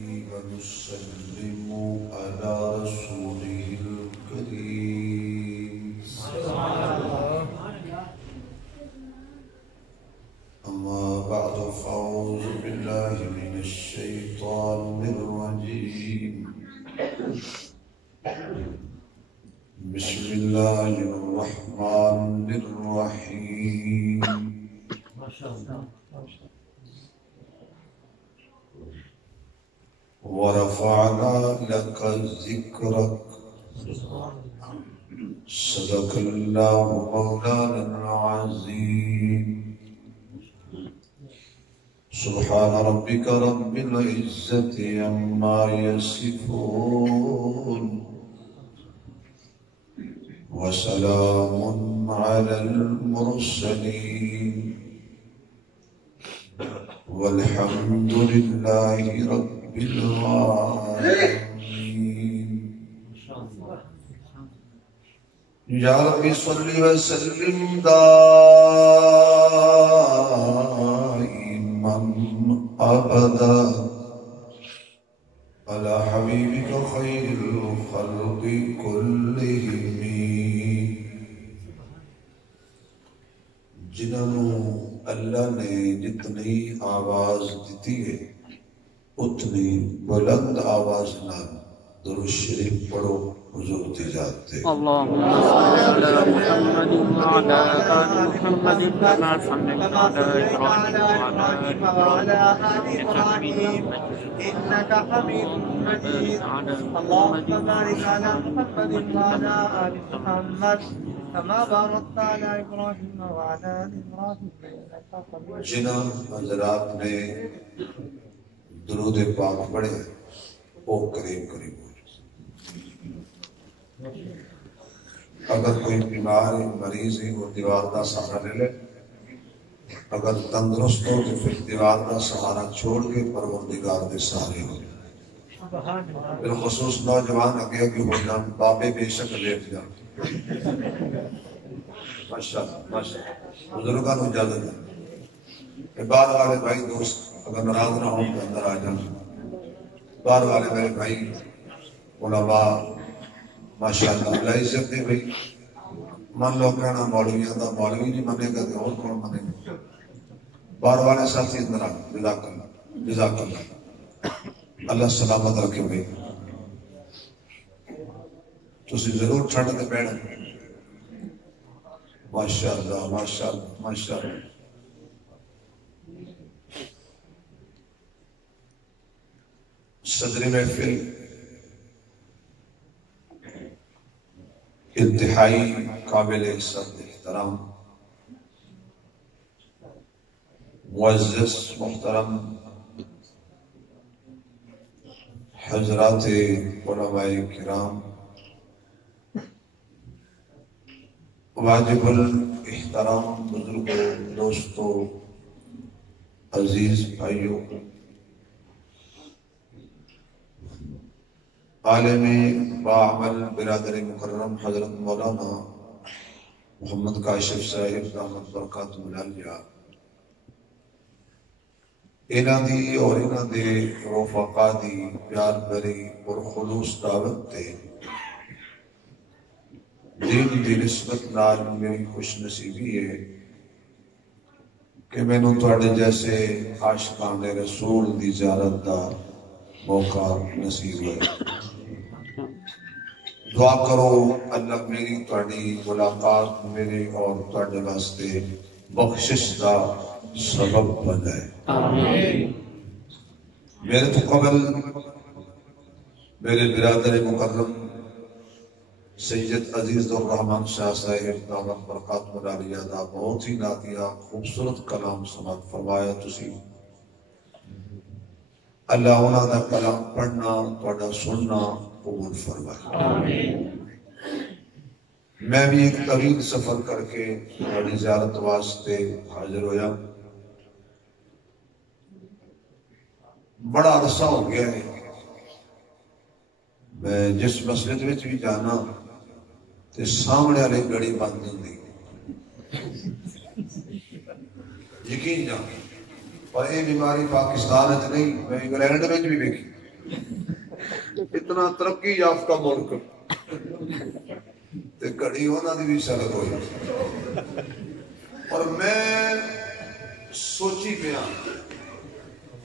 ونسلم على رسوله الكريم أما بعد فأعوذ بالله من الشيطان الرجيم بسم الله الرحمن الرحيم ورفعنا لك ذكرك صدق الله مولانا العظيم سبحان ربك رب العزة عما يصفون وسلام على المرسلين والحمد لله رب العالمين يا رب صل وسلم دائما أبدا على حبيبك خير الخلق كلهم جنہوں اللہ نے جتنی آواز دیتی ہے اتنی بلند آواز نال درود شریف پڑھو حضور کی ذات تے اللهم صل على محمد وعلى آل محمد كما صليت على إبراهيم وعلى آل إبراهيم إنك حميد مجيد اللهم بارك على محمد وعلى آل محمد كما باركت على إبراهيم وعلى آل إبراهيم إنك حميد مجيد جنہاں حضرات نے درود پاک پڑھے وہ قریب قریب ہو اگر کوئی بیمار مریض ہے وہ دیوار کا سہارا لے لے اگر تندرست ہو تو پھر دیوار کا سہارا چھوڑ کے پروردگار کے سہارے ہو بالخصوص نوجوان اگے اگے ہو جان بابے بے شک لیٹ جان ماشاءاللہ ماشاءاللہ بزرگاں کو اجازت ہے باہر والے بھائی دوست اگر ناراض نہ ہوں تو اندر آ جان باہر والے میرے بھائی علماء ماشاءاللہ اللہ عزت دے بھائی من لوگ کہنا مولویاں دا مولوی نہیں منے گا تو اور کون منے گا باہر والے ساتھی اندر آ جزاک اللہ جزاک اللہ اللہ سلامت رکھے بھائی تسی ضرور ٹھنڈ تے بیٹھ ماشاءاللہ ماشاءاللہ ماشاءاللہ صدر محفل انتہائی قابل عزت احترام معزز محترم حضرات علماء کرام واجب الاحترام بزرگوں دوستوں عزیز بھائیوں عالم باعمل برادر مکرم حضرت مولانا محمد کاشف صاحب دامت برکاتہ العالیہ انہاں دی اور انہاں دے رفقا دی پیار بھری اور خلوص دعوت تے دین دی نسبت نال میری خوش نصیبی ہے کہ میں نے تواڈے جیسے عاشقان رسول دی زیارت دا موقع نصیب ہے دعا کرو اللہ میری تواڈی ملاقات میرے اور تواڈے واسطے بخشش دا سبب بنائے آمین میرے تو قبل میرے برادر مکرم سید عزیز الرحمن شاہ صاحب دامت برکاتہ العالیہ دا بہت ہی ناتیہ خوبصورت کلام سماعت فرمایا تسی اللہ انہاں دا کلام پڑھنا تواڈا سننا قبول فرمائے آمین میں بھی ایک طویل سفر کر کے بڑی زیارت واسطے حاضر ہویا بڑا عرصہ ہو گیا ہے میں جس مسجد میں بھی جانا تے سامنے والے گڑی بند ہوندی یقین جان اور یہ بیماری پاکستان نہیں میں انگلینڈ میں بھی دیکھی اتنا ترقی یافتہ ملک تے گھڑی ہونا دی بھی سلک ہوئی اور میں سوچی پیا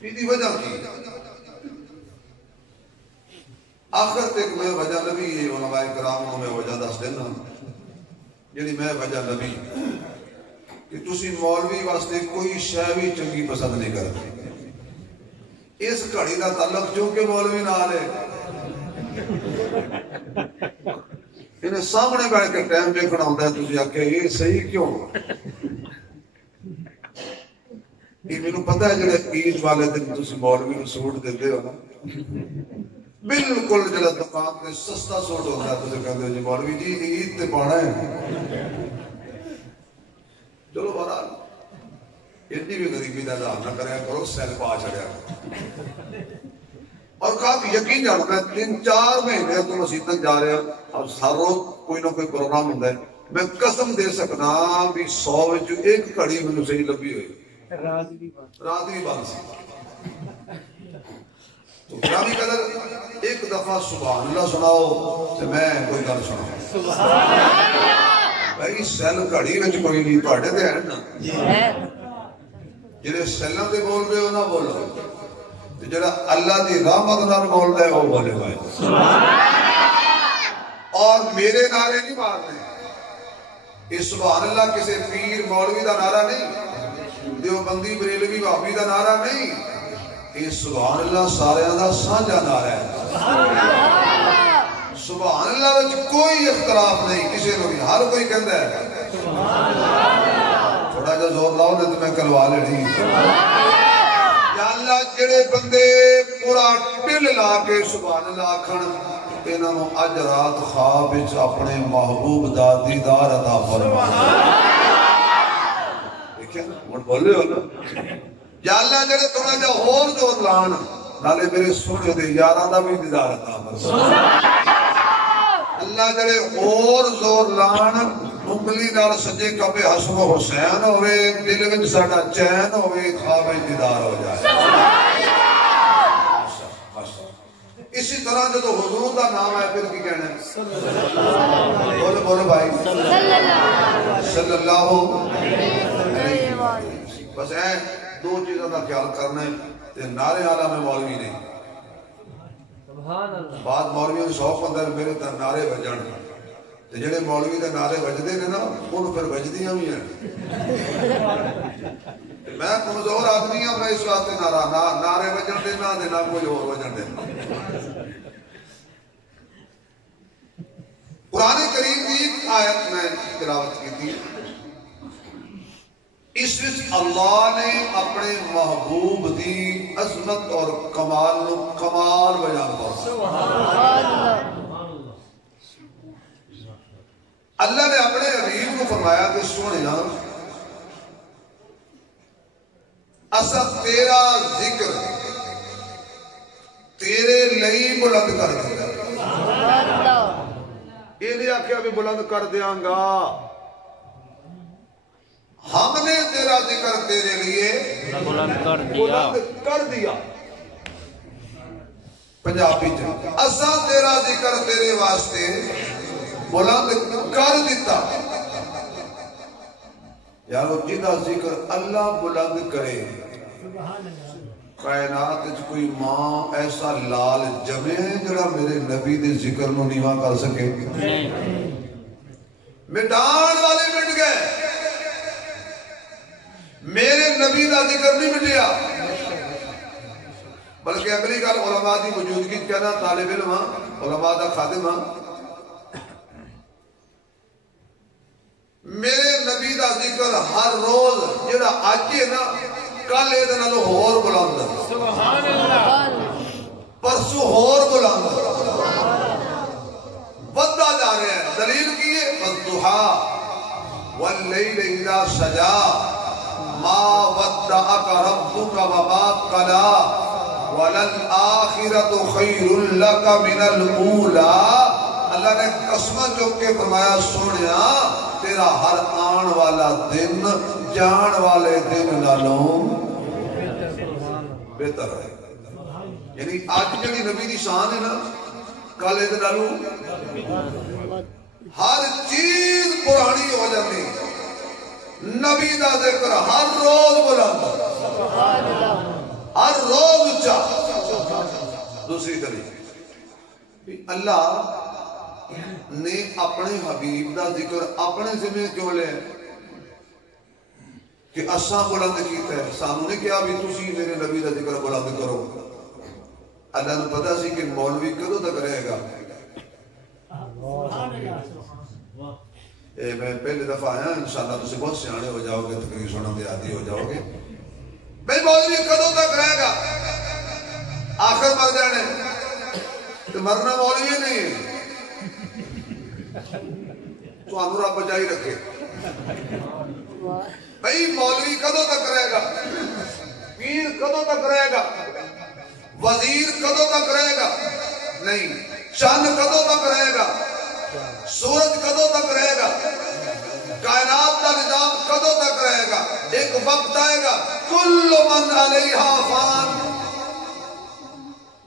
یہ وجہ کی آخر تک میں وجہ نبی علماء کرام میں وجہ دس دینا یعنی میں وجہ نبی کہ تسی مولوی واسطے کوئی شے بھی چنگی پسند نہیں کرتے اس گھڑی کا تعلق چونکہ مولوی نال ہے انہیں سامنے بیٹھ کے ٹائم دیکھنا ہوتا ہے تجھے آکے یہ صحیح کیوں یہ میں پتہ ہے جڑے عید والے دن تسی مولوی نو سوٹ دیتے ہو نا بالکل جڑا دکان تے سستا سوٹ ہوتا ہے تسی کہتے ہو جی مولوی جی عید تے پانا ہے چلو بہرحال اتنی بھی غریبی کا اظہار نہ کریا کرو سیل پا چڑھیا اور کافی یقین جانا میں 3-4 مہینے تو مسیحتن جا رہا اب ہر روز کوئی نہ کوئی پروگرام ہوتا ہے میں قسم دے سکنا بھی 100 وچوں ایک گھڑی مینوں صحیح لبھی ہوئی رات بھی بند سی تو گرامی قدر ایک دفعہ سبحان اللہ سناؤ تو میں کوئی گل سناؤں بھائی سیل گھڑی وچ کوئی نہیں تواڈے تے ہے نا جڑے سیلاں تے بول رہے ہو نہ بولو جڑا اللہ دی رحمت نال بول رہے ہو بولے بھائی اور میرے نعرے نہیں مارنے یہ سبحان اللہ کسی پیر مولوی دا نعرہ نہیں دیوبندی بریلوی وہابی دا نعرہ نہیں یہ سبحان اللہ سارے دا سانجا نعرہ ہے سبحان اللہ وچ کوئی اختلاف نہیں کسی کو بھی ہر کوئی کہندا ہے تھوڑا جا زور لاؤ نہیں تو میں کلوا لینی یا اللہ جڑے بندے پورا دل لا کے سبحان اللہ آکھن انہاں نوں اج رات خواب وچ اپنے محبوب دا دیدار عطا فرما دیکھیں ہن بولے ہو نا یا اللہ جڑے تھوڑا جا ہور زور لان نالے میرے سونے دے یاراں دا بھی دیدار عطا فرما اللہ جڑے اور زور لان انگلی نال سجے کبے حسن و حسین ہوئے دل وچ ساڈا چین ہوئے خواب دیدار ہو جائے اسی طرح جو حضور دا نام ہے پھر کی کہنا ہے بولو بولو بھائی صلی اللہ علیہ وسلم بس ہے دو چیزوں کا خیال کرنا ہے کہ نعرے والا میں مولوی نہیں بعد مولویوں نے شوق اندر میرے نعرے بجن جڑے مولوی دے نعرے بجدے نے نا ان پھر بجدیاں بھی ہیں میں کمزور آدمی ہوں میں اس واسطے نعرے بجن دینا دینا کوئی اور بجن دینا قرآن کریم کی ایک آیت میں تلاوت کی تھی اس وچ اللہ نے اپنے محبوب دی عظمت اور کمال بیان کر اللہ نے اپنے حبیب کو فرمایا کہ سونے اسا تیرا ذکر تیرے لئی بلند کر دیا یہ نہیں آکھیا بھی بلند کر دیاں گا ہم نے تیرا ذکر تیرے لیے بلند کر دیا پنجابی اسا تیرا ذکر تیرے واسطے بلند کر دیتا یارو جدا ذکر اللہ بلند کرے کائنات کوئی ماں ایسا لال جمے ہے جڑا میرے نبی دے ذکر نو نیواں کر سکے مٹان والے مٹ گئے میرے نبی دا ذکر نہیں مٹیا بلکہ اگلی گل علماء دی موجودگی کہنا طالب علم علماء دا خادم میرے نبی دا ذکر ہر روز جڑا اج ہے نا کل اے نالو ہور بلند سبحان اللہ پرسوں ہور بلند بڑھتا جا رہا ہے دلیل کی ہے والضحى واللیل اذا سجا ما ودعك ربك وما قلى وللآخرة خير لك من الأولى اللہ نے قسمہ چوک کے فرمایا سونیا تیرا ہر آن والا دن جان والے دن نالوں بہتر ہے یعنی آج جڑی نبی دی شان ہے نا کل یہ نالوں ہر چیز پرانی ہو جاتی نبی دا ذکر ہر روز بلند ہر روز اچھا دوسری طریقے اللہ نے اپنے حبیب دا ذکر اپنے ذمہ کیوں لے کہ اساں بلند کیتا ہے سانوں نے کیا بھی تسی میرے نبی دا ذکر بلند کرو اللہ نے پتا سی کہ مولوی کدوں تک رہے گا میں پہلے دفعہ آیا انشاءاللہ تسی بہت سیانے ہو جاؤ گے تقریر سنن دے عادی ہو جاؤ گے بھئی مولوی کدوں تک رہے گا آخر مر جانے تو مرنا مولوی نہیں ہے تو انورا بچائی رکھے بھئی مولوی کدوں تک رہے گا پیر کدوں تک رہے گا وزیر کدوں تک رہے گا نہیں چاند کدوں تک رہے گا سورج کدوں تک رہے گا کائنات کا نظام کدوں تک رہے گا ایک وقت آئے گا کل من علیہا فان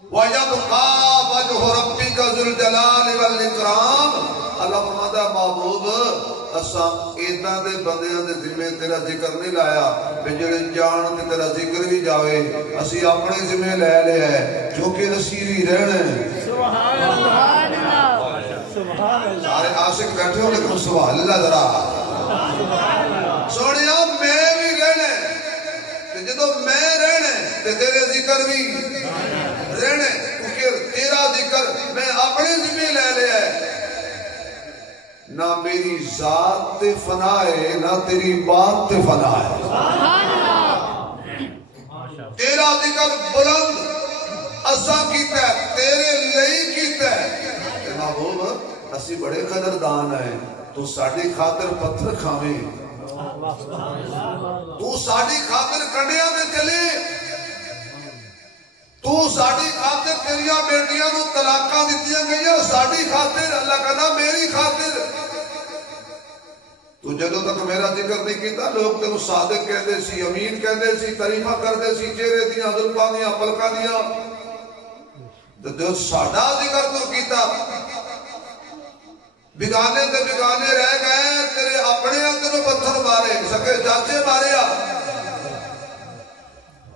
وَيَبْقَى وَجْهُ رَبِّكَ ذُو الْجَلَالِ وَالْإِكْرَامِ اللہ فرماتا ہے محبوب اساں ایداں دے بندیاں دے ذمہ تیرا ذکر نہیں لایا کہ جڑے جان تے تیرا ذکر بھی جاوے اسی اپنے ذمہ لے لیا ہے جو کہ نصیری رہنا ہے سبحان اللہ سبحان اللہ سارے عاشق بیٹھے ہو لیکن سبحان اللہ ذرا سونیا میں بھی رہنا تے جدوں میں رہنا تے تیرے ذکر بھی رہنا کیونکہ تیرا ذکر میں اپنے ذمہ لے لیا ہے نہ میری ذات تے فنا ہے نہ تیری بات تے فنا ہے تیرا ذکر بلند اسا کیتا ہے تیرے لئی کیتا ہے محبوب اسی بڑے قدردان ہیں تو ساڑی خاطر پتھر کھاویں تو ساڑی خاطر کنڈیاں میں چلے تو ساڑی خاطر تیریاں بیٹیاں نو طلاقاں دتیاں گئیاں ساڑی خاطر اللہ کہنا میری خاطر تو جدوں تک میرا ذکر نہیں کیتا لوگ تینوں صادق کہندے سی امین کہندے سی تعریفاں کردے سی چہرے دیاں زلفاں دیاں پلکاں دیاں تو جو ساڈا ذکر تو کیتا بگانے تے بگانے رہ گئے تیرے اپنے تینوں پتھر مارے سکے چاچے ماریا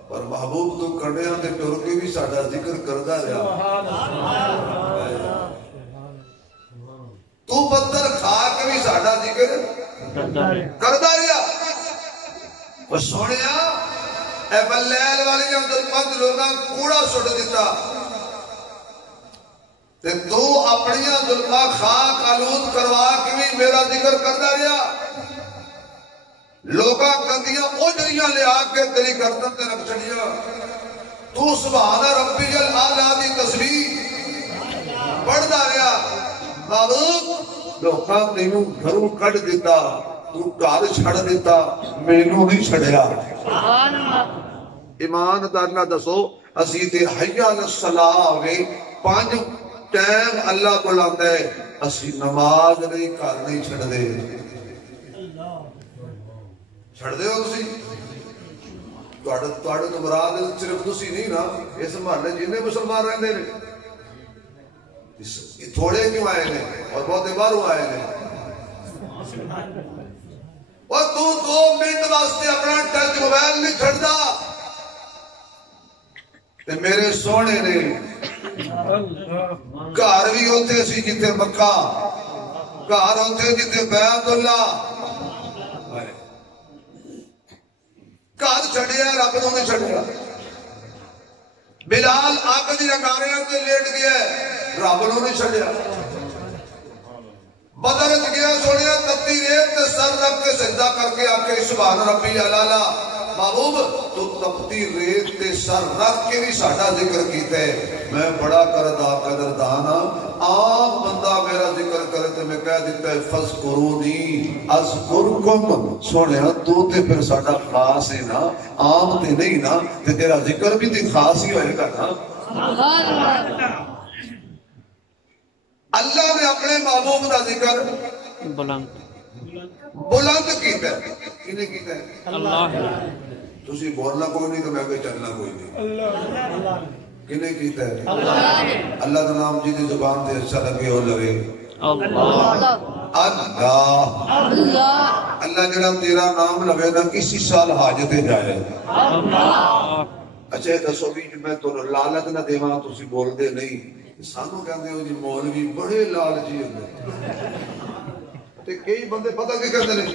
پر محبوب تو کنڈیاں تے ٹر کے بھی ساڈا ذکر کردا رہیا تو پتھر کھا کے بھی ساڈا ذکر کردا رہیا او سونیا اے بلیل والی عبدالمند لوگاں کوڑا سٹ دیتا تے تو اپنیاں ظلماں خاک آلود کروا کے بھی میرا ذکر کردا رہیا لوگاں کندیاں اجڑیاں لے آ کے تیری گردن تے رکھ چھڑیا تو سبحان ربی الاعلی دی تسبیح پڑھدا رہیا محبوب لوکاں تینوں گھروں کڈ دیتا تو گھر چھڑ دیتا مینوں نہیں چھڑیا سبحان اللہ ایماندار نہ دسو اسی تے حی علی الصلاۃ ہوے 5 ٹائم اللہ کو لاتا ہے اسی نماز نہیں کر نہیں چھڑ دے چھڑ دے ہو تسی توڑے تو مراد صرف تسی نہیں نا اس محلے جنہیں مسلمان رہندے نے تھوڑے کیوں آئے نے اور بہت باروں آئے نے اور تو 2 منٹ واسطے اپنا ٹچ موبائل نہیں چھڑدا تے میرے سونے نے گھر بھی ہوتے سی جتے مکہ گھر ہوتے جتے بیت اللہ گھر چھڑیا رب تو نہیں چھڑیا بلال آگ دی رنگاریاں تے لیٹ گیا رب نو نہیں چھڑیا بدر وچ گیا سونیا تتی ریت تے سر رکھ کے سجدہ کر کے آکھے سبحان ربی الاعلی محبوب تو تپتی ریت تے سر رکھ کے بھی ساڈا ذکر کیتا ہے میں بڑا قدردان آپ بندہ میرا ذکر کرے تے میں کہہ دیتا ہے فذکرونی اذکرکم سونیا تو تے پھر ساڈا خاص ہے نا عام تے نہیں نا تے تیرا ذکر بھی تے خاص ہی ہوئے گا نا سبحان اللہ اللہ نے اپنے محبوب کا ذکر بلند کیتا ہے کنے کیتا ہے اللہ تسی بولنا کوئی نہیں تو میں کوئی چلنا کوئی نہیں کنے کیتا ہے اللہ کا نام جی دی زبان تے اچھا لگے ہو لگے اللہ اللہ جڑا تیرا نام لوے نا کسی سال حاجت جائے اچھا دسو بھی میں تو لالچ نہ دیواں تسی بول دے نہیں سانو کہندے ہو جی مولوی بڑے لالچی ہوندے تے کئی بندے پتہ کی کہندے نے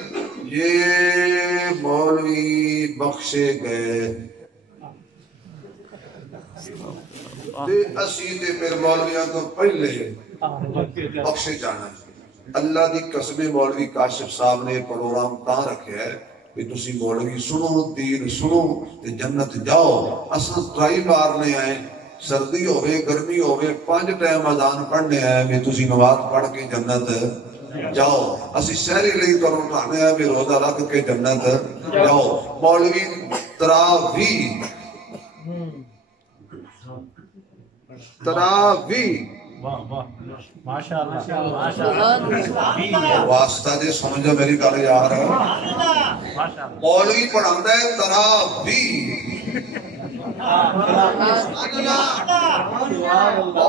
یہ مولوی بخشے گئے تے اسی تے پھر مولویاں تو پہلے بخشے جانا اللہ دی قسم مولوی کاشف صاحب نے پروگرام تاں رکھیا ہے کہ تسی مولوی سنو دین سنو تے جنت جاؤ اساں ٹرائی مارنے آئے سردی ہوئے گرمی ہوئے 5 ٹائم اذان پڑھنے آئے بھی تسی نماز پڑھ کے جنت جاؤ اسی سہری لئی تو اٹھانے آئے بھی روزہ رکھ کے جنت جاؤ مولوی تراویح واسطہ جے سمجھو میری گل یار مولوی پڑھاندا ہے تراویح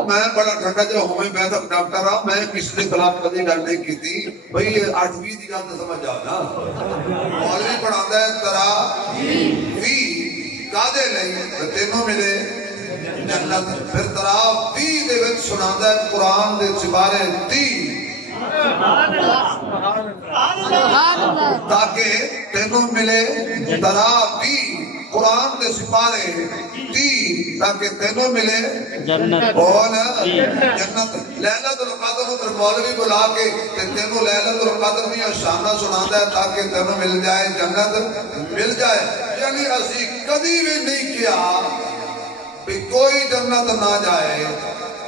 میں بڑا ٹھنڈا جو ہمیں میں تو ڈاکٹر ہوں میں کسی کے خلاف کبھی گل نہیں کی تھی بھئی 8ویں دی گل تو سمجھ آ نا مولوی پڑھاندا ہے تراویح کادے لئی تینوں ملے جنت پھر تراویح دے وچ سناندا ہے قرآن دے سپارے 30 تاکہ تینوں ملے تراویح قرآن دے سپارے 30 تاکہ تینوں ملے جنت جنت لیلۃ القدر پر مولوی بلا کے تینوں لیلۃ القدر دی شانہ سناندا ہے تاکہ تینوں مل جائے جنت مل جائے یعنی اسی کبھی بھی نہیں کیا کہ کوئی جنت نہ جائے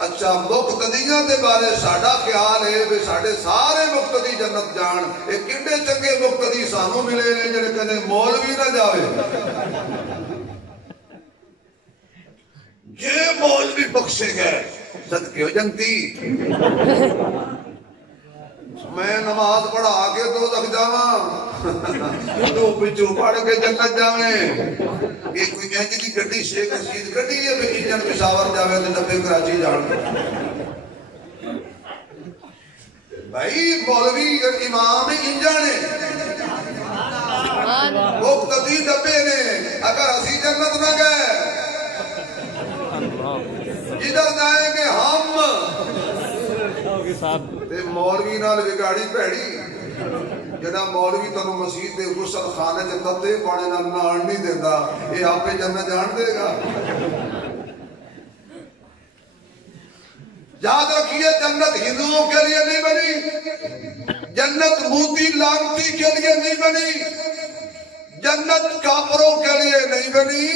اچھا مقتدیاں دے بارے ساڈا خیال ہے کہ ساڈے سارے مقتدی جنت جان اے کڈے چنگے مقتدی سانو ملے نے جڑے کدے مولوی نہ جاوے یہ مولوی بخشے گئے صدقے ہو جنتی میں نماز پڑھا کے تو تک جاواں تو پچھو پڑھ کے جنت جاویں یہ کوئی انج دی گڈی شیخ رشید گڈی ہے کہ انجن پشاور جاوے تے ڈبے کراچی جان بھائی مولوی امام انجن ہے مقتدی ڈبے نے اگر اسی جنت نہ گئے جدھر جائیں گے ہم تے مولوی نال بگاڑی پیڑی جڑا مولوی تانوں مسجد دے غسل خانے تے تتے پانے نال نال نہیں دیندا اے آپے جنت جان دے گا یاد رکھیے جنت ہندوؤں کے لیے نہیں بنی جنت موتی لانتی کے لیے نہیں بنی جنت کافروں کے لیے نہیں بنی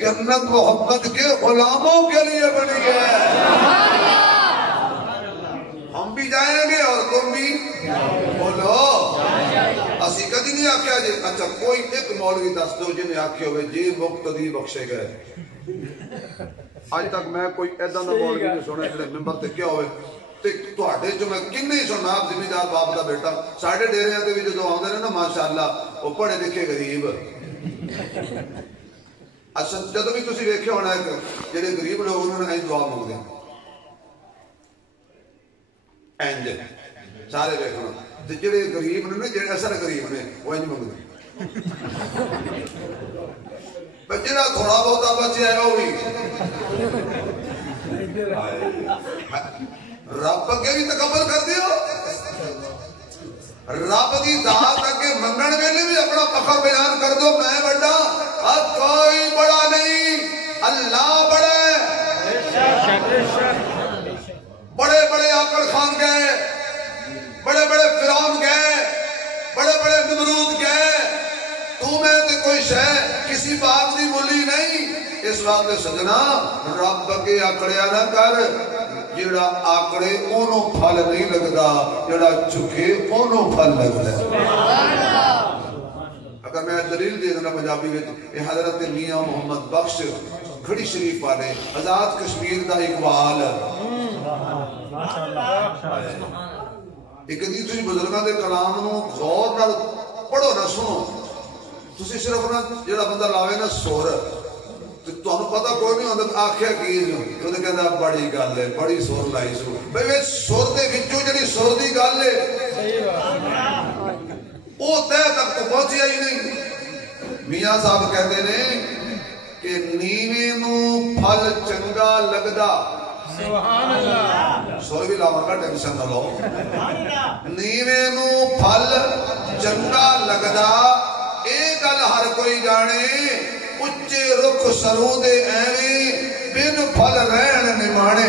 جنت محمد کے غلاموں کے لیے بنی ہے ہم بھی جائیں گے اور تم بھی بولو اسی کدی نہیں آکھیا جی اچھا کوئی ایک مولوی دس دو جنہیں آکھے ہوئے جی مقتدی بخشے گئے آج تک میں کوئی ایدہ نہ مولوی نے سنے جنہیں ممبر تے کیا ہوئے تو آٹھے جو میں کن نہیں سننا آپ زمیندار باپ دا بیٹا ساڑھے ڈیرے ہیں تے بھی جو دعاؤں دے رہے نا ماشاءاللہ وہ پڑھے لکھے غریب اچھا جدو بھی تسی ویکھے ہونا ہے جڑے غریب لوگ انہوں نے دعا مانگ دیں اینج سارے ویکھنا تے جڑے غریب نے جڑے اصل غریب نے وہ اینج مانگ دیں بچنا تھوڑا بہت بچے ہے وہ بھی رب کے بھی تقبل کر دیو رب کی ذات کے منگن ویلے بھی اپنا فخر بیان کر دو میں بڑا کوئی بڑا نہیں اللہ بڑا ہے بڑے بڑے آکڑ خان گئے بڑے بڑے فرعون گئے بڑے بڑے نمرود گئے تو میں تے کوئی شے کسی بات دی مولی نہیں اس واسطے سجنا رب کے آکڑیا نہ کر جڑا آکڑے اونوں پھل نہیں لگدا جڑا چکے اونوں پھل لگدا اگر میں دلیل دے دینا پنجابی وچ اے حضرت میاں محمد بخش کھڑی شریف والے آزاد کشمیر دا اقبال ایک دی تسی بزرگاں دے کلام نو غور نال پڑھو نہ سنو تسی صرف نہ جڑا بندہ لاوے نا سور ਤੁਹਾਨੂੰ ਪਤਾ ਕੋਈ ਨਹੀਂ ਹੁੰਦਾ ਆਖਿਆ ਕੀ ਉਹਨੇ ਕਹਿੰਦਾ ਬੜੀ ਗੱਲ ਹੈ ਬੜੀ ਸੁਰ ਲਾਈ ਸੂ ਬਈ ਵੇ ਸੁਰ ਦੇ ਵਿੱਚੋਂ ਜਿਹੜੀ ਸੁਰ ਦੀ ਗੱਲ ਹੈ ਉਹ ਤਹਿ ਤੱਕ ਤਾਂ ਪਹੁੰਚਿਆ ਹੀ ਨਹੀਂ। ਮੀਆਂ ਸਾਹਿਬ ਕਹਿੰਦੇ ਨੇ کہ نیوے نو پھل چنگا لگدا سبحان اللہ سور بھی لاواں گا ٹینشن نہ لو نیوے نو پھل چنگا لگدا اے گل ہر کوئی جانے اچے رخ سروں دے ایویں بن پھل رہن نمانے۔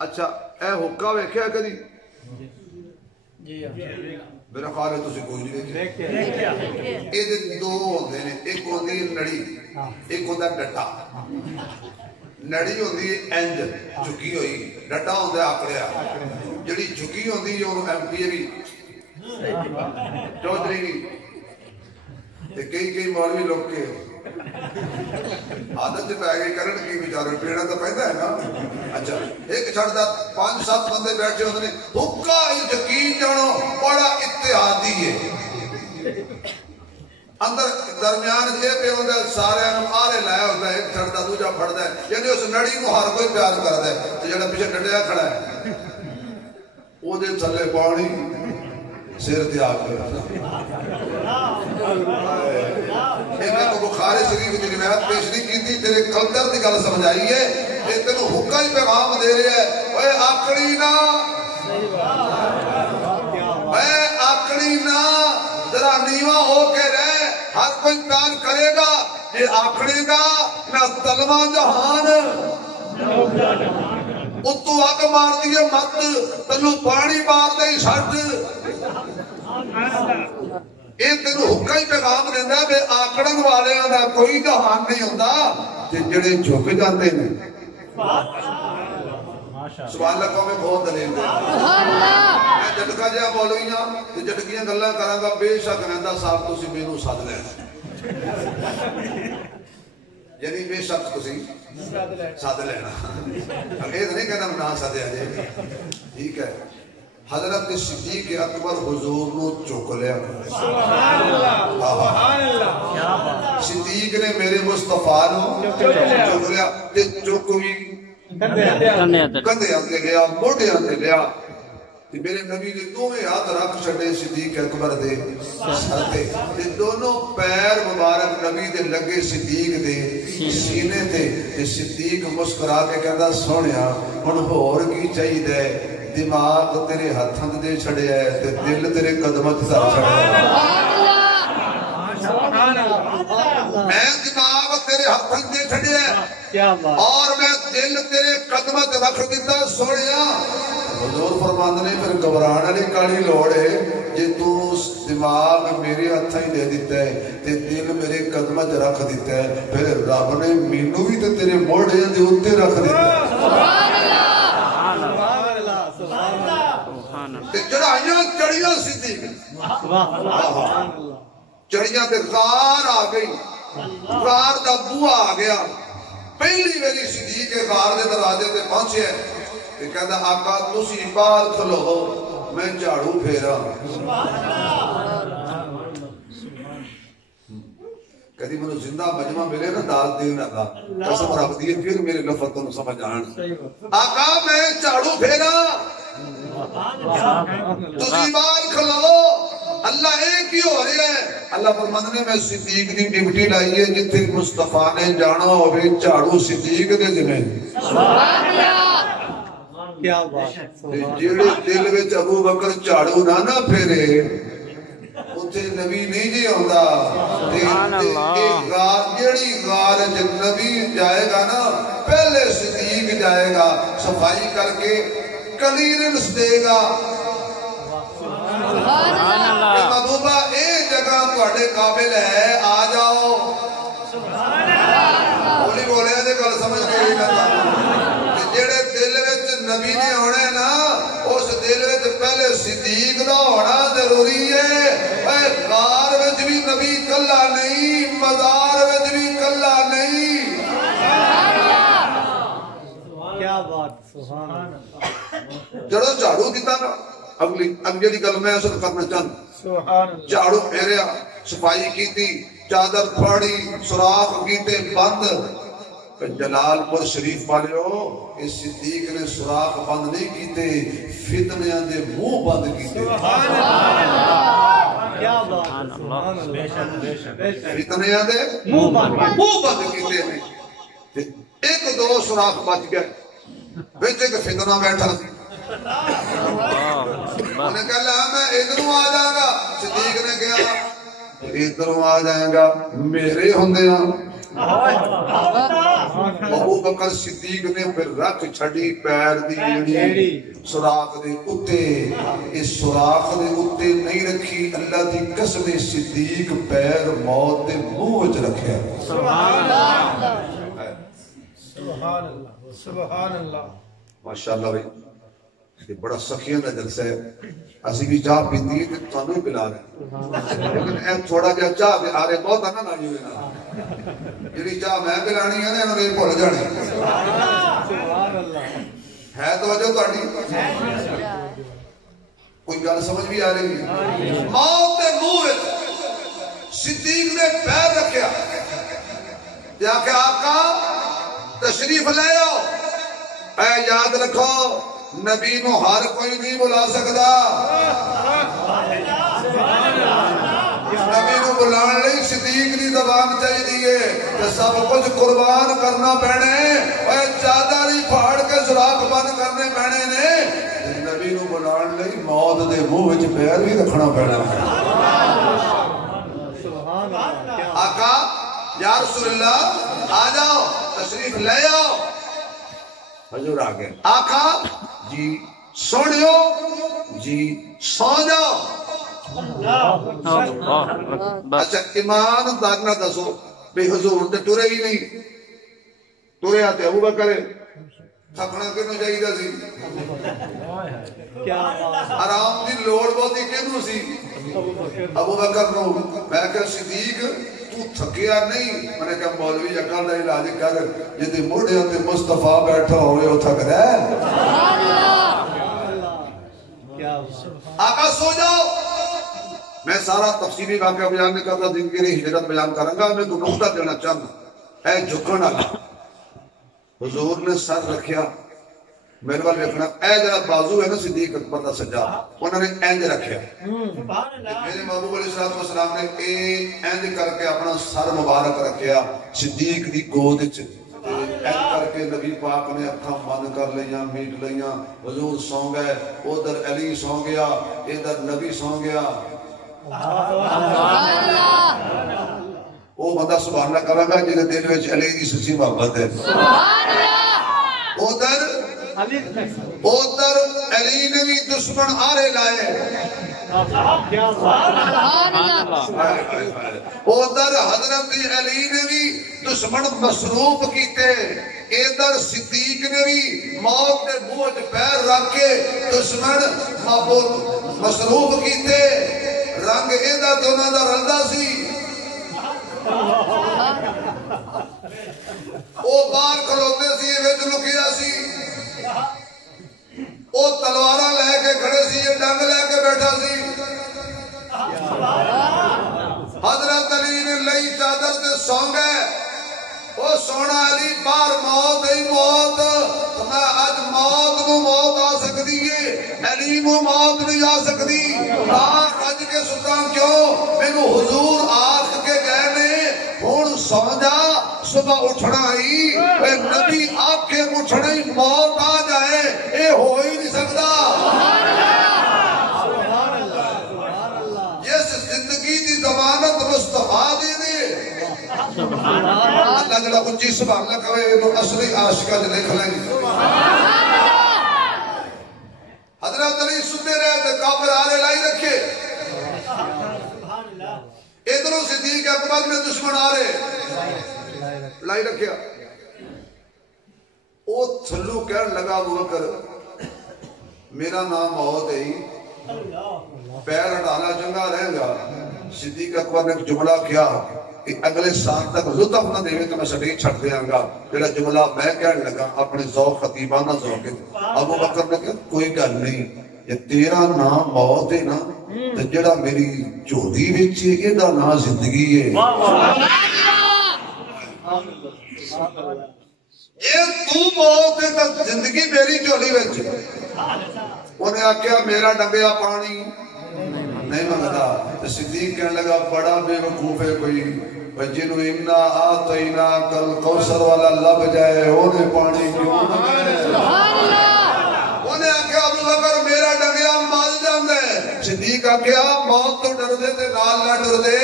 اچھا اے حکا ویکھیا کدی میرا خیال ہے تسی کوئی نہیں دیکھیا اے دے دو ہوندے نے ایک ہوندی نڑی ایک ہوندا ڈٹا نڑی ہوندی انج جھکی ہوئی ڈٹا ہوندا آکڑیا جڑی جھکی ہوندی او ایم پی بھی چودھری بھی تے کئی مولوی لوگ کے عادت پہ گئی کرن کی بیچارے پیڑا تو پہندا ہے نا۔ اچھا ایک چھڑدا 5-7 بندے بیٹھے ہوندے نے حکا یقین جانو بڑا اتحادی ہے اندر درمیان جے پہ ہوندا سارے نوں آلے لایا ہوندا ایک چھڑدا دوجا پھڑدا ہے یعنی اس نڑی نوں ہر کوئی پیار کردا ہے تے جڑا پیچھے ڈٹیا کھڑا ہے او دے تھلے پانی سر تے آ کے میں کو بخاری شریف کی روایت پیش نہیں کی تھی تیرے کلندر دی گل سمجھ آئی ہے یہ تینوں حکا ہی پیغام دے رہے ہے اے آکڑی نہ اے آکڑی نہ ذرا نیواں ہو کے رہ ہر کوئی پیار کرے گا یہ آکڑے گا نہ تلوہ جہان اتو آگ مار دیئے مت تنو پانی مار دے شرط یہ تینوں حکا ہی پیغام دینا ہے بے آکڑن والے آدھا کوئی جہان نہیں ہوتا جڑے جھک جاتے ہیں۔ سبحان اللہ کو میں بہت دلیل دے میں جھٹکا جہاں بولویاں جھٹکیاں گلہ کریں گا بے شک رہندہ صاحب تسی مینوں ساتھ لینا یعنی بے شک تسی ساتھ لینا انگریز نہیں کہنا نہ ساتھ آجے ٹھیک ہے۔ حضرت صدیق اکبر حضور نو چک لیا صدیق نے میرے مصطفیٰ نو چک لیا چک بھی کندھے آتے گیا موڑے آتے گیا میرے نبی نے دوویں ہاتھ رکھ چھڑے صدیق اکبر دے سر تے دونوں پیر مبارک نبی دے لگے صدیق دے سینے تے صدیق مسکرا کے کہندا سونیا ہن ہور کی چاہیے دماغ تیرے ہاتھاں دے چھڑیا ہے تے دل تیرے قدماں تے سر چھڑیا ہے۔ میں دماغ تیرے ہاتھاں دے چھڑیا ہے اور میں دل تیرے قدماں تے رکھ دیتا سونیا۔ حضور فرماندے نے پھر گھبران والی کالی لوڑ ہے جے تو دماغ میرے ہاتھاں ہی دے دیتا ہے تے دل میرے قدماں تے رکھ دیتا ہے پھر رب نے مینوں بھی تے تیرے موڑے دے اوتے رکھ دیتا ہے۔ چڑھائیاں چڑھیاں صدیق چڑھیاں تے غار آ گئی غار دا بوہا آ گیا پہلی ویری صدیق کے غار دے دروازے تے پہنچے تے کہندا آقا تسی باہر کھلو میں جھاڑو پھیرا کدی منو زندہ مجمع ملے نا داد دین آقا قسم رب دی پھر میرے لفظ تو سمجھ آن آقا میں جھاڑو پھیرا تسی باہر کھلو اللہ ایک ہی ہو رہا ہے۔ اللہ فرماندے میں صدیق دی ڈیوٹی لائی ہے جتھے مصطفیٰ نے جانا ہوئے جھاڑو صدیق دے ذمہ سبحان اللہ کیا بات جڑے دل وچ ابو بکر جھاڑو نہ پھیرے اتھے نبی نہیں جی ہوندا جیڑی غار جب نبی جائے گا نا پہلے صدیق جائے گا صفائی کر کے کلیرنس دے گا کہ محبوبہ ایک جگہ تواڈے قابل ہے آ جاؤ بولی بولے دے گل سمجھ کے ہی کرتا جڑے دل وچ نبی نے ہونا نا اس دل وچ پہلے صدیق دا ہونا ضروری ہے۔ اے غار وچ بھی نبی کلا نہیں مزار وچ بھی کلا نہیں کیا بات سبحان اللہ جڑو جھاڑو دیتا نا اگلی گل میں اصل کرنا چاہتا جھاڑو پھیریا صفائی کی تھی چادر پھاڑی سوراخ کیتے بند جلال پور شریف والوں اس صدیق نے سوراخ بند نہیں کیتے فتنیاں دے منہ بند کیتے فتنیاں دے منہ بند کیتے ہیں ایک دو سوراخ بچ گئے بچ ایک فتنہ بیٹھا انہیں کہا لہا میں ادھروں آ جاؤں گا صدیق نے کہا ادھروں آ جائیں گا میرے ہوندے ہاں ابو بکر صدیق نے پھر رکھ چھڑی پیر دی سوراخ دے اتے اس سوراخ دے اتے نہیں رکھی اللہ دی قسم صدیق پیر موت دے منہ وچ رکھیا سبحان اللہ سبحان اللہ ماشاءاللہ بھائی یہ بڑا سخیوں دا جلسہ ہے اسی بھی چاہ پیتی ہے تو تانوں پلا رہے لیکن اے تھوڑا جا چاہ بھی آرے بہت آنا نہ جوئے نا جڑی چاہ میں پلانی ہے نا انہوں نے بھول جانے ہے تو وجہ تاڑی کوئی گل سمجھ بھی آ رہی ہے موت دے منہ صدیق نے پیر رکھیا جا کے آقا تشریف لے آؤ اے یاد رکھو نبی نو ہر کوئی نہیں بلا سکتا نبی نو بلان لئی صدیق دی زبان چاہیے دیئے کہ سب کچھ قربان کرنا پہنے اے چادری پھاڑ کے سوراخ بند کرنے پہنے نے نبی نو بلان لئی موت دے منہ وچ پیر بھی رکھنا پہنا آقا یا رسول اللہ آ جاؤ تشریف لے آؤ حضور آگئے آقا جی سوڑیو جی سو جاؤ اچھا ایمان دارنا دسو بے حضور نے ٹورے ہی نہیں ٹورے آتے ابو بکر تھکنا کنو جائی دا سی آرام دی لوڑ بہت ہی کنو سی ابو بکر نو میں کہ صدیق تو تھکیا نہیں میں نے کہا مولوی اکل دا علاج کر جدی موڑے ہوتے مصطفیٰ بیٹھا ہوئے ہو تھک رہا ہے آقا سو جاؤ میں سارا تفصیلی واقعہ بیان نہیں کرتا دن کی ہجرت بیان کروں گا میں تو نقطہ دینا چاہتا اے جھکن والا حضور نے سر رکھیا میرے وال رکھنا اے جرا بازو ہے نا صدیق اکبر دا سجا انہوں نے اینج رکھیا میرے محبوب علیہ السلام نے اینج کر کے اپنا سر مبارک رکھیا صدیق دی گود وچ اینج کر کے نبی پاک نے اکھاں بند کر لیاں میٹ لیاں حضور سو گئے ادھر علی سو گیا ادھر نبی سو گیا وہ بندہ سبحان اللہ کرے گا جنہیں دل وچ علی دی سچی محبت ہے ادھر علی نے بھی دشمن آرے لائے ادھر حضرت علی نے بھی دشمن مصروف کیتے ادھر صدیق نے بھی موت کے منہ پیر رکھ کے دشمن مصروف کیتے رنگ ادھر دونوں دا رلدا سی وہ باہر کھلوتے سی وچ لکیا سی وہ تلوارا لے کے کھڑے سی یہ ڈنگ لے کے بیٹھا سی حضرت علی نے لئی چادر تے سو گئے وہ سونا علی باہر موت ہی موت میں اج موت نو موت آ سکتی ہے علی نو موت نہیں آ سکتی باہر اج کے ستا کیوں مینوں حضور آخ کے گئے نے ہن سو جا صبح اٹھنا ہی نبی آپ کے اٹھنا ہی موت آ جائے اے ہو ہی نہیں سکتا جس زندگی دی ضمانت مصطفیٰ دے دے اللہ جڑا اچھی سبحان اللہ کہے تو اصلی عاشقہ دے لکھ لیں حضرت علی سنتے رہے تھے کافر آرے لائی رکھے ادھروں صدیق اکبر میں دشمن آرے لائی رکھیا او تھلو کہنے لگا ابو بکر میرا نام موت ہے پیر ہٹانا چنگا رہے گا صدیق اکبر نے جملہ کیا کہ اگلے سال تک لطف نہ دے تو میں سٹیج چھٹ دیاں گا جڑا جملہ میں کہنے لگا اپنے ذوق خطیبانہ ذوق ابو بکر نے کہا کوئی گل نہیں یہ تیرا نام موت ہے نا تے جڑا میری جھولی وچ ایدا نام زندگی ہے یہ تو موت تے زندگی میری جھولی وچ انہیں آکھیا میرا ڈبیا پانی نہیں منگتا تو صدیق کہنے لگا بڑا بے وقوف ہے کوئی جنہوں انا آتینا کل کوثر والا لب جائے انہیں پانی کیوں منگے انہیں آکھیا ابو بکر میرا ڈبیا مال جاندے صدیق آکھیا موت تو ڈر دے تے نال نہ ڈر دے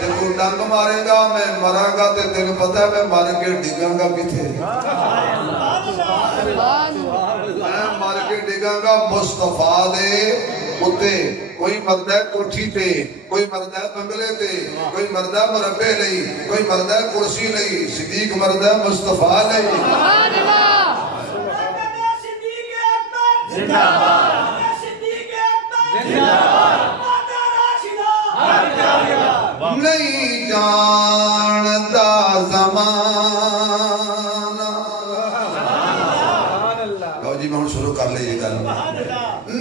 جب تو ڈنگ مارے گا میں مراں گا تے تینوں پتہ ہے میں مار کے ڈگاں گا کتھے میں مار کے ڈگاں گا مصطفیٰ دے اتے کوئی مردہ کوٹھی تے کوئی مردہ بنگلے تے کوئی مردہ مربع لئی کوئی مردہ کرسی لئی صدیق مردہ مصطفیٰ لئی زندہ باد صدیق اکبر نہیں جانتا زمانہ کہو جی میں ہوں شروع کر لے یہ گل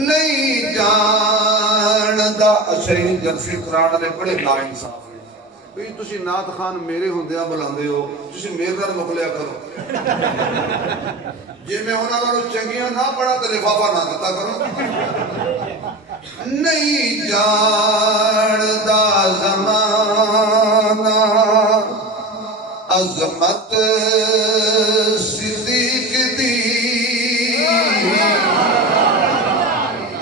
نہیں جانتا شہید جنسی قرآن نے بڑے نا انصاف بھئی تسی نات خان میرے ہوندیا بلاندے ہو تسی میرے نال مکلیا کرو جی میں ہونا کرو چنگیاں نہ پڑھا تو لفافہ نہ دیتا کرو نہیں جانتا زمانہ عظمت صدیق دی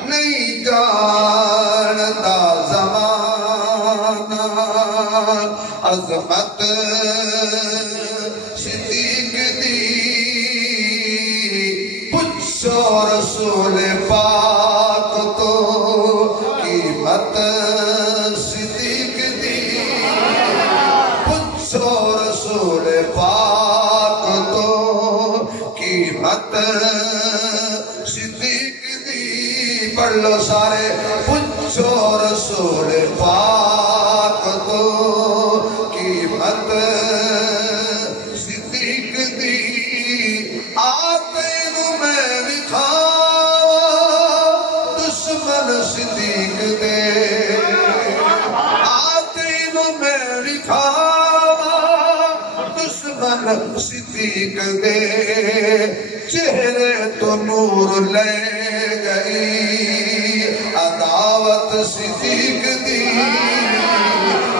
نہیں جانتا زمانہ عظمت صدیق دی پوچھو رسول پاک تو قیمت صدیق دی پوچھو رسول پاک تو قیمت صدیق دی پڑھ لو سارے پوچھو رسول پاک تو قیمت صدیق دی آتے نو میں بکھاوا دشمن صدیق دے آتے نو میں بکھاوا دشمن صدیق دے چہرے تو نور لے گئی عداوت صدیق دی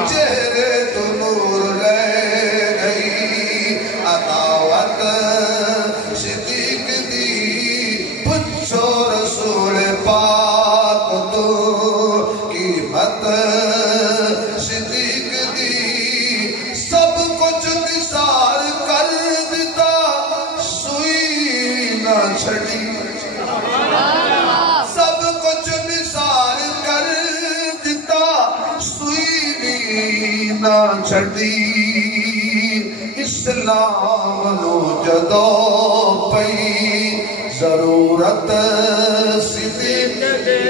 چہرے تو نور لے گئی عداوت صدیق دی پوچھو رسول پاک تو قیمت صدیق دی سب کچھ نثار کر دیتا سوئی نہ چھڑی سب کچھ نثار کر دیتا سوئی نہ چھڑی اسلام نو جدو پئی ضرورت صدیق دے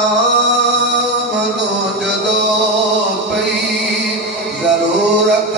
اسلام نو جدو پئی ضرورت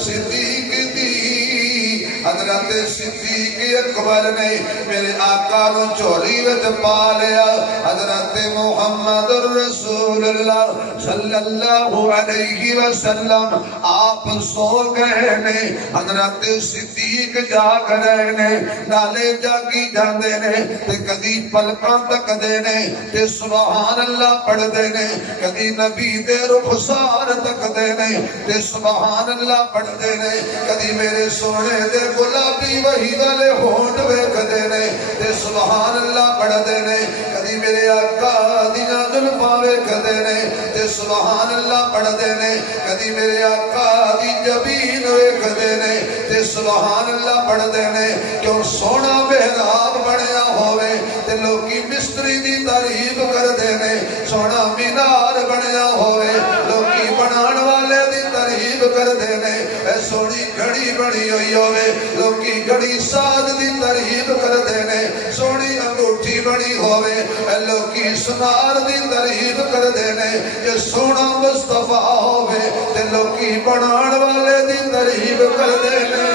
صدیق دی حضرت صدیق اکبر نے میرے آقا نو چوری وچ پا لیا حضرت محمد رسول اللہ صلی اللہ علیہ وسلم آپ سو گئے نے حضرت صدیق جاگ رہے نے نالے جاگی جاندے نے تے کدی پلکاں تکدے نے تے سبحان اللہ پڑھ دے نے کدی نبی دے رخسار تکدے نے تے سبحان اللہ پڑھ دے نے کدی میرے سونے دے گلابی وہی والے ہونٹ ویکھدے نے تے سبحان اللہ پڑھ دے نے کدی میرے آقا دیاں زلفاں ویکھدے نے تے سبحان اللہ پڑھ دے نے کدی میرے آقا دی جبین ویکھدے نے تے سبحان اللہ پڑھ دے نے کیوں سونا محراب بنیا ہوئے تے لوکی مستری دی تعریف کر دے نے سونا مینار بنیا ہوئے لوکی بنان والے دی تعریف کر دے نے اے سونی گھڑی بنی ہوئی ہوئے لوکی گھڑی ساد دی تعریف کر دے نے سونی انگوٹھی بنی ہوئے اے لوکی سنار دی تعریف کر دے نے یہ سونا مصطفیٰ ہوئے تے لوکی بنان والے دی تعریف کر دے نے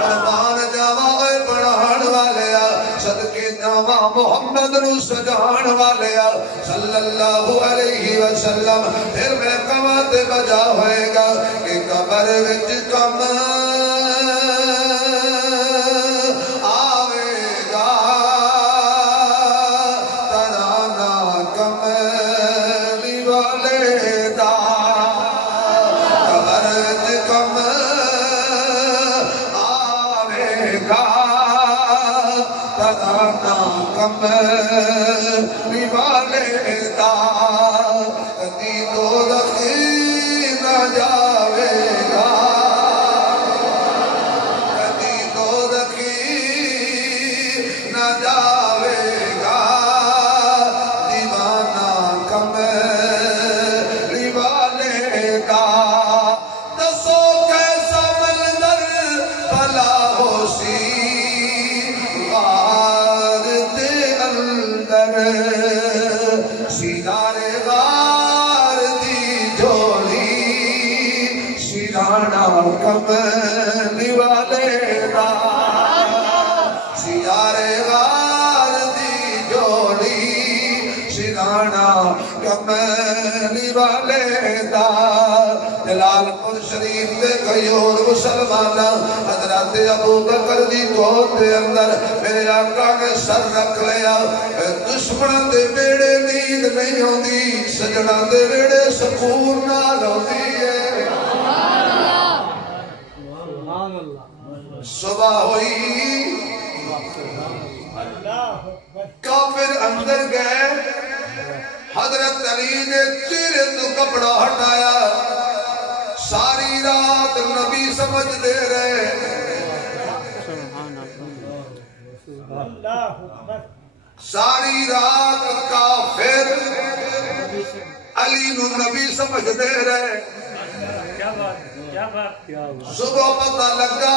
قربان جاوا اے بنان والے صدقے جاوا محمد محمد نو سجان والے صلی اللہ علیہ وسلم پھر میں کمات بجا ہوئے گا کہ قبر وچ کم آوے گا ترانہ کملی والے دا قبر وچ کم آوے گا ترانہ کملی والے دا کدی دوزخ نہ جاوے گا کدی دوزخ نہ جاوے گا دیوانہ کملی والے دا دسو کیسا منظر بھلا ہو سی غار دے اندر سینارے غار دی جوڑی سینانا کملی والے دا سینارے غار دی جوڑی سینانا کملی والے دا جلال پور شریف دے کئی اور مسلمان حضرت ابو بکر دی گود دے اندر میرے آقا نے سر رکھ لیا دشمن دے بیڑے نیند نہیں ہوندی سجنا دے بیڑے سکون نال ہوندی ہے صبح ہوئی کافر اندر گئے حضرت علی نے چہرے تو کپڑا ہٹایا ساری رات نبی سمجھ دے رہے ساری رات کافر علی نو نبی سمجھ دے رہے صبح پتہ لگا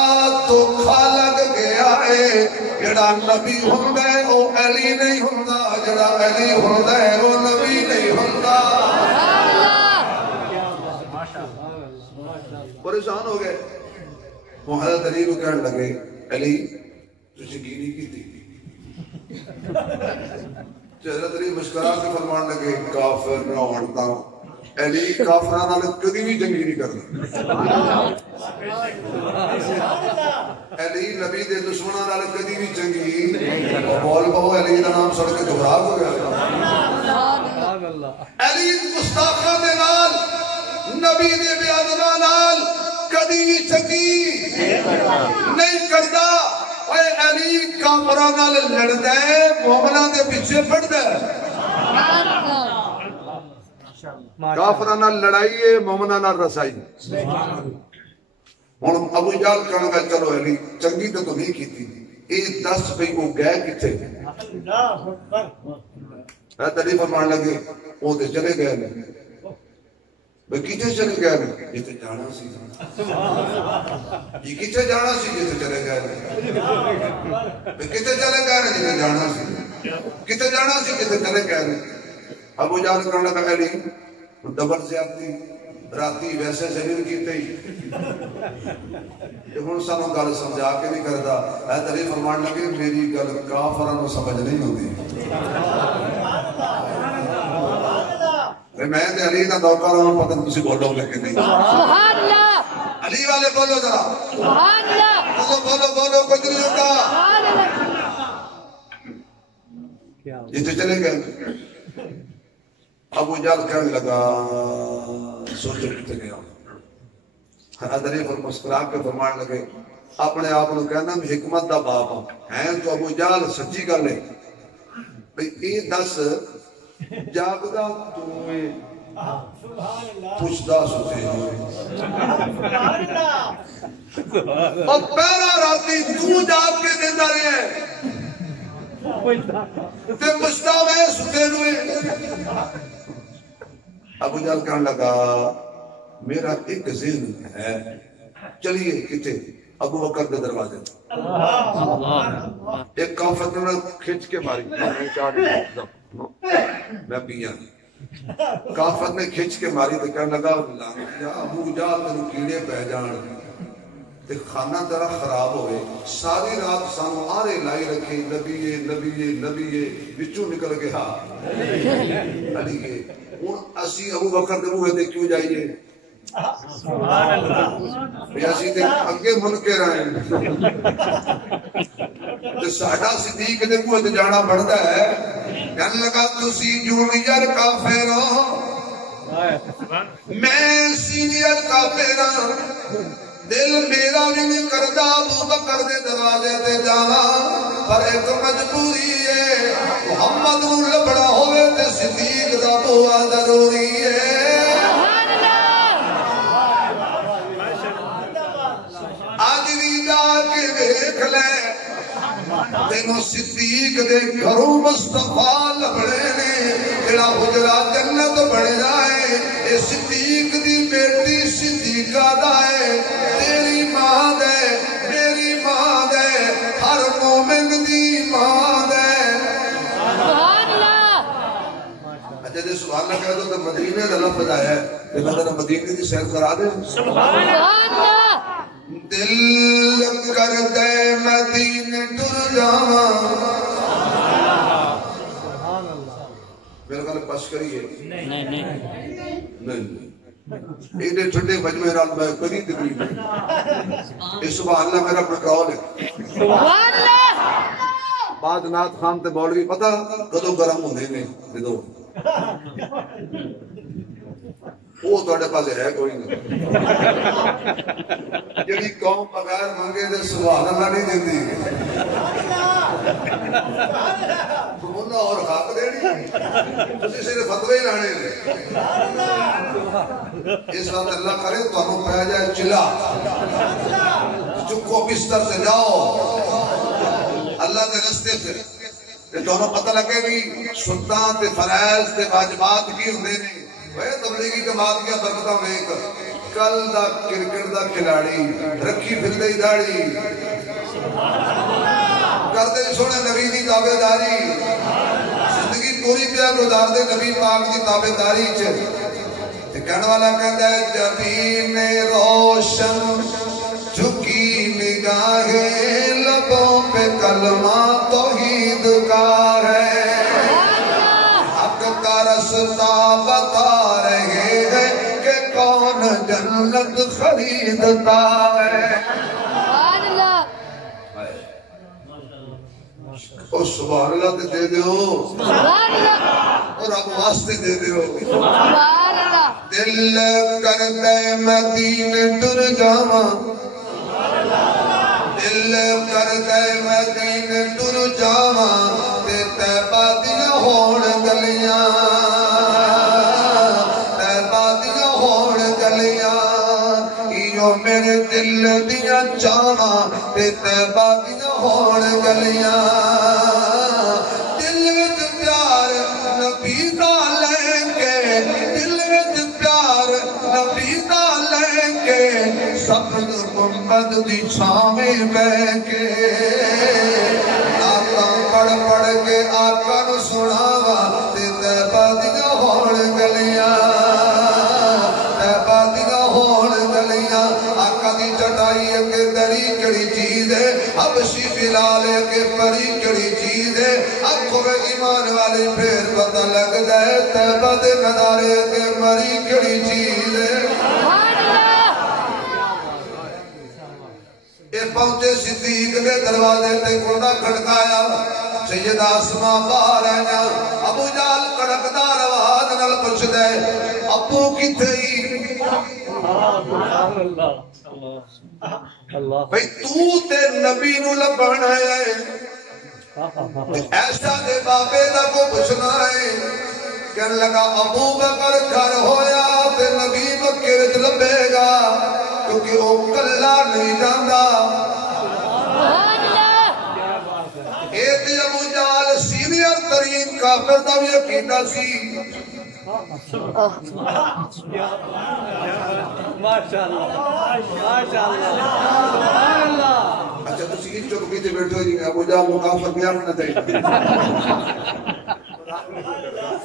تو کھا لگ گیا ہے جڑا نبی ہوندا ہے او علی نہیں ہوندا جڑا علی ہوندا ہے او نبی نہیں ہوندا پریشان ہو گئے وہ حضرت علی کو کہنے لگے علی تجھے کی نہیں کی تھی حضرت علی مسکرا کے فرمان لگے کافر نہ ہوندا علی کافران نال کدی بھی جنگ نہیں کرنا علی نبی دے دشمناں نال کدی بھی جنگی بول بہو علی دا نام سن کے گھبراہ ہو گیا علی گستاخاں دے نال نبی دے بیادباں نال کدی بھی جنگی نہیں کردا اے علی کافراں نال لڑدا ہے مومناں دے پیچھے پڑدا ہے کافرانہ لڑائی ہے مومنانہ رسائی ہوں ابو جہل کہنے گا چلو علی چنگی تو نہیں کی تھی یہ دس بھئی وہ گئے کتنے علی فرمان لگے وہ تو چلے گئے بھئی کتنے چلے گئے جتے جانا سی یہ کتنے جانا سی جتے چلے گئے بھئی کتنے چلے گئے جتے جانا سی کتنے جانا سی جتے چلے گئے ابو جہل کرنے لگا علی دبر زیادتی راتی ویسے ضرور کیتے ہی ہن سانوں گل سمجھا کے نہیں کردا اے علی فرمان لگے میری گل کافراں نوں سمجھ نہیں ہوندی میں تے علی دا نوکر ہوں پتہ تسی بولو لیکن نہیں سبحان اللہ علی والے بولو ذرا سبحان اللہ بولو بولو کچھ نہیں ہوتا یہ تو چلے گئے ابو جہل کہنے لگا سوچو کتے گیا حضرت پر مسکرا کے فرمان لگے اپنے آپ کو کہنا بھی حکمت دا باپ ہیں تو ابو جہل سچی گل ہے بھئی یہ دس جاگدا تو پوچھدا سوچے اور پہلا راتی تو جاگ کے دیندہ رہے تے پوچھدا میں سوچے ہوئے ابو جہل کہنے لگا میرا ایک ذہن ہے چلیے کتے ابو بکر کے دروازے ایک کافر نے کھچ کے ماری میں پیا کافر نے کھچ کے ماری تو کہنے لگا ابو جہل تینوں کیڑے پہ جان تے کھانا تیرا خراب ہوئے ساری رات سانو آرے لائی رکھے نبیے نبیے نبیے بچوں نکل کے ہاں علی کے ان اسی ابو بکر دے موہے دے کیوں جائیے اسی تے اگے منکر آئے تے ساڈا صدیق دے موہے تے جانا بڑھتا ہے کہنے لگا تسی جونیئر کافر ہو میں سینئر کافر ہوں دل میرا بھی نہیں کردا ابو بکر دے دروازے تے جاواں پر ایک مجبوری ہے محمد نوں لبڑا ہوے تے صدیق دا بوا ضروری ہے آج بھی جا کے دیکھ لے تینوں صدیق دے گھروں مصطفیٰ لبڑے نے جڑا حجرا جنت بن جائے اے صدیق دی بیٹی صدیقہ دا ہے تیری ماں دے میری ماں دے ہر مومن دی ماں دے سبحان اللہ اچھا جی سبحان اللہ کہہ دو تو مدینے دا لفظ آیا ہے کہ میں مدینے دی سیر کرا دے سبحان اللہ دل کر دے مدینے ٹر جاواں میرے کال پاس کریے نہیں ایڈے ٹھنڈے مجمع رات میں کری تقریب اس سبحان اللہ میرا پٹرول ہے سبحان اللہ بعد نات خان تے بولوی پتہ کدو گرم ہوندے نے کدو وہ تواڈے پاس ہے کوئی نہیں جڑی قوم بغیر منگے تے سبحان اللہ نہیں دیندی انہاں اور حق دینی تسی صرف فتوی لانے اس وقت اللہ کرے تانوں پہ جائے چلا چکو بستر سے جاؤ اللہ کے رستے سے تانوں پتہ لگے بھی سلطان تے فرائض تے واجبات کی ہوندے نے اے تبلیغی جماعت کیا برکتاں ویکھ کل دا کرکٹ دا کھلاڑی رکھی پھردی داڑھی کردے سونے نبی دی تابعداری زندگی پوری پیا گزار دے نبی پاک دی تابعداری چ تے کہنے والا کہندا ہے جبین روشن جھکی نگاہیں لبوں پہ کلمہ توحید کا ہے حق کا رستہ بتا رہے ہیں کہ کون جنت خریدتا ہے اور سبحان اللہ تے دے دیو سبحان اللہ اور اب واسطے دے دیو سبحان اللہ دل کرتے مدینے ٹر جاواں دل کرتے مدینے ٹر جاواں تے طیبہ دیاں ہون گلیاں طیبہ دیاں ہون گلیاں ایو میرے دل دیاں چاواں تے طیبہ دیاں ہون گلیاں دل وچ پیار نبی دا لیں گے دل وچ پیار نبی دا لیں گے سبز گنبد دی چھاویں بیٹھ کے آقا پڑھ پڑھ کے آقا نو سناواں تے طیبہ دیاں ہون گلیاں طیبہ دیاں ہون گلیاں آقا دی چٹائی اگے دری کڑی چیز ہے حبشی بلال اگے پری کڑی چیز ہے آنکھوں میں ایمان والے پھر پتہ لگ جائے طیبہ دے نظارے اگے مری کڑی چیز ہے اے پہنچے صدیق کے دروازے تے کنڈا کھڑکایا سیدہ اسماء باہر آیا ابو جال کڑکدار آواز نال پوچھ دے ابو کتے ہی بھئی تو تے نبی نو لبن ہے ایسا دے بابے دا کو پوچھنا ہے کہنے لگا ابو بکر گھر ہویا تے نبی مکے وچ لبے گا کیونکہ وہ کلا نہیں جاندا ایک ابو جال سینئر ترین کافر دا بھی عقیدہ سی ماشاءاللہ اچھا تسی کی چوک بیٹھے بیٹھے جی ابو جال کو کافر بیان نہ دے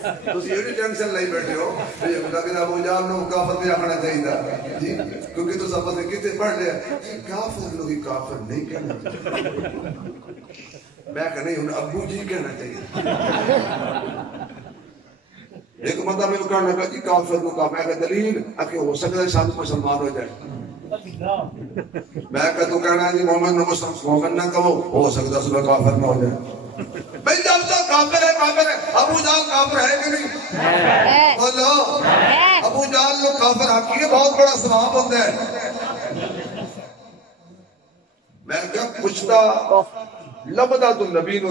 تسی یہ ٹینشن لئی بیٹھے ہو لیکن ابو جہل نو کافر نہیں آخنا چاہیے جی کیونکہ تو سب سے کتے پڑھ لیا کافر لوگ کافر نہیں کہنا چاہیے میں کہ نہیں انہیں ابو جی کہنا چاہیے ایک بندہ میں کہنے لگا جی کافر کو کہا میں کہ دلیل کہ ہو سکتا ہے ساتھ مسلمان ہو جائے میں کہ تو کہنا ہے جی مومن نہ کہو ہو سکتا ہے صبح کافر نہ ہو جائے بھئی جب تک کافر ہے ابو جہل کافر ہے کہ نہیں بولو ابو جہل لوگ کافر حقیقی بہت بڑا ثواب ہوتا ہے میں کیا پوچھتا لبدا تو نبی نو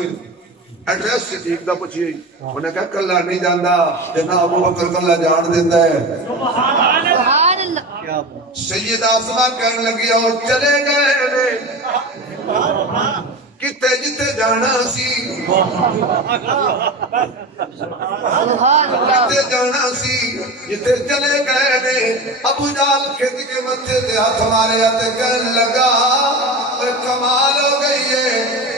ایڈریس سے ٹھیک دا پوچھئے انہیں کہا کلہ نہیں جاندہ جنا ابو بکر کلہ جان دیندہ ہے سبحان اللہ سید آسمہ کہنے لگی اور چلے گئے کتے جتے جانا سی کتے جانا سی جتے چلے گئے نے ابو جہل کھت کے متھے دے ہاتھ مارے آتے کہنے لگا کمال ہو گئی ہے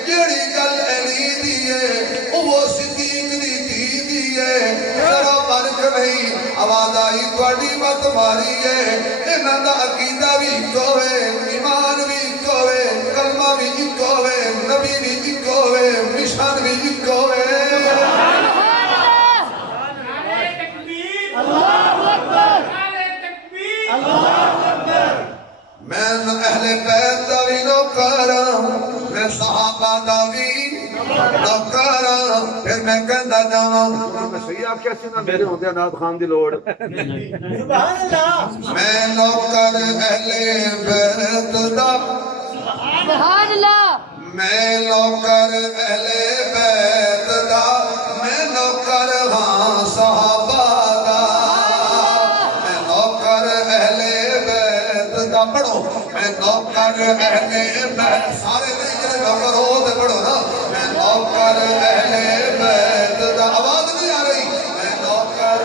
جیڑی گل علی دی ہے وہ صدیق دی تھی دی ہے ذرا فرق نہیں آواز آئی تھوڑی مت ماری ہے انہاں دا عقیدہ بھی اکو ہے ایمان بھی اکو ہے کلمہ بھی اکو ہے نبی بھی اکو ہے مشان بھی اکو ہے میں اہل بیت دا بھی نوکراں میں صحابہ دا بھی نوکراں پھر میں کہندا جاواں میں صحیح آکھیا سی نا میرے ہوندے نات خان دی لوڑ سبحان اللہ میں نوکر اہل بیت دا سبحان اللہ میں نوکر اہل بیت دا میں نوکر ہاں صحابہ دا میں نوکر اہل بیت دا پڑھو میں نوکر اہل بیت سارے نہیں نوکر ہو دے پڑھو نا میں نوکر اہل بیت دا آواز نہیں آ رہی میں نوکر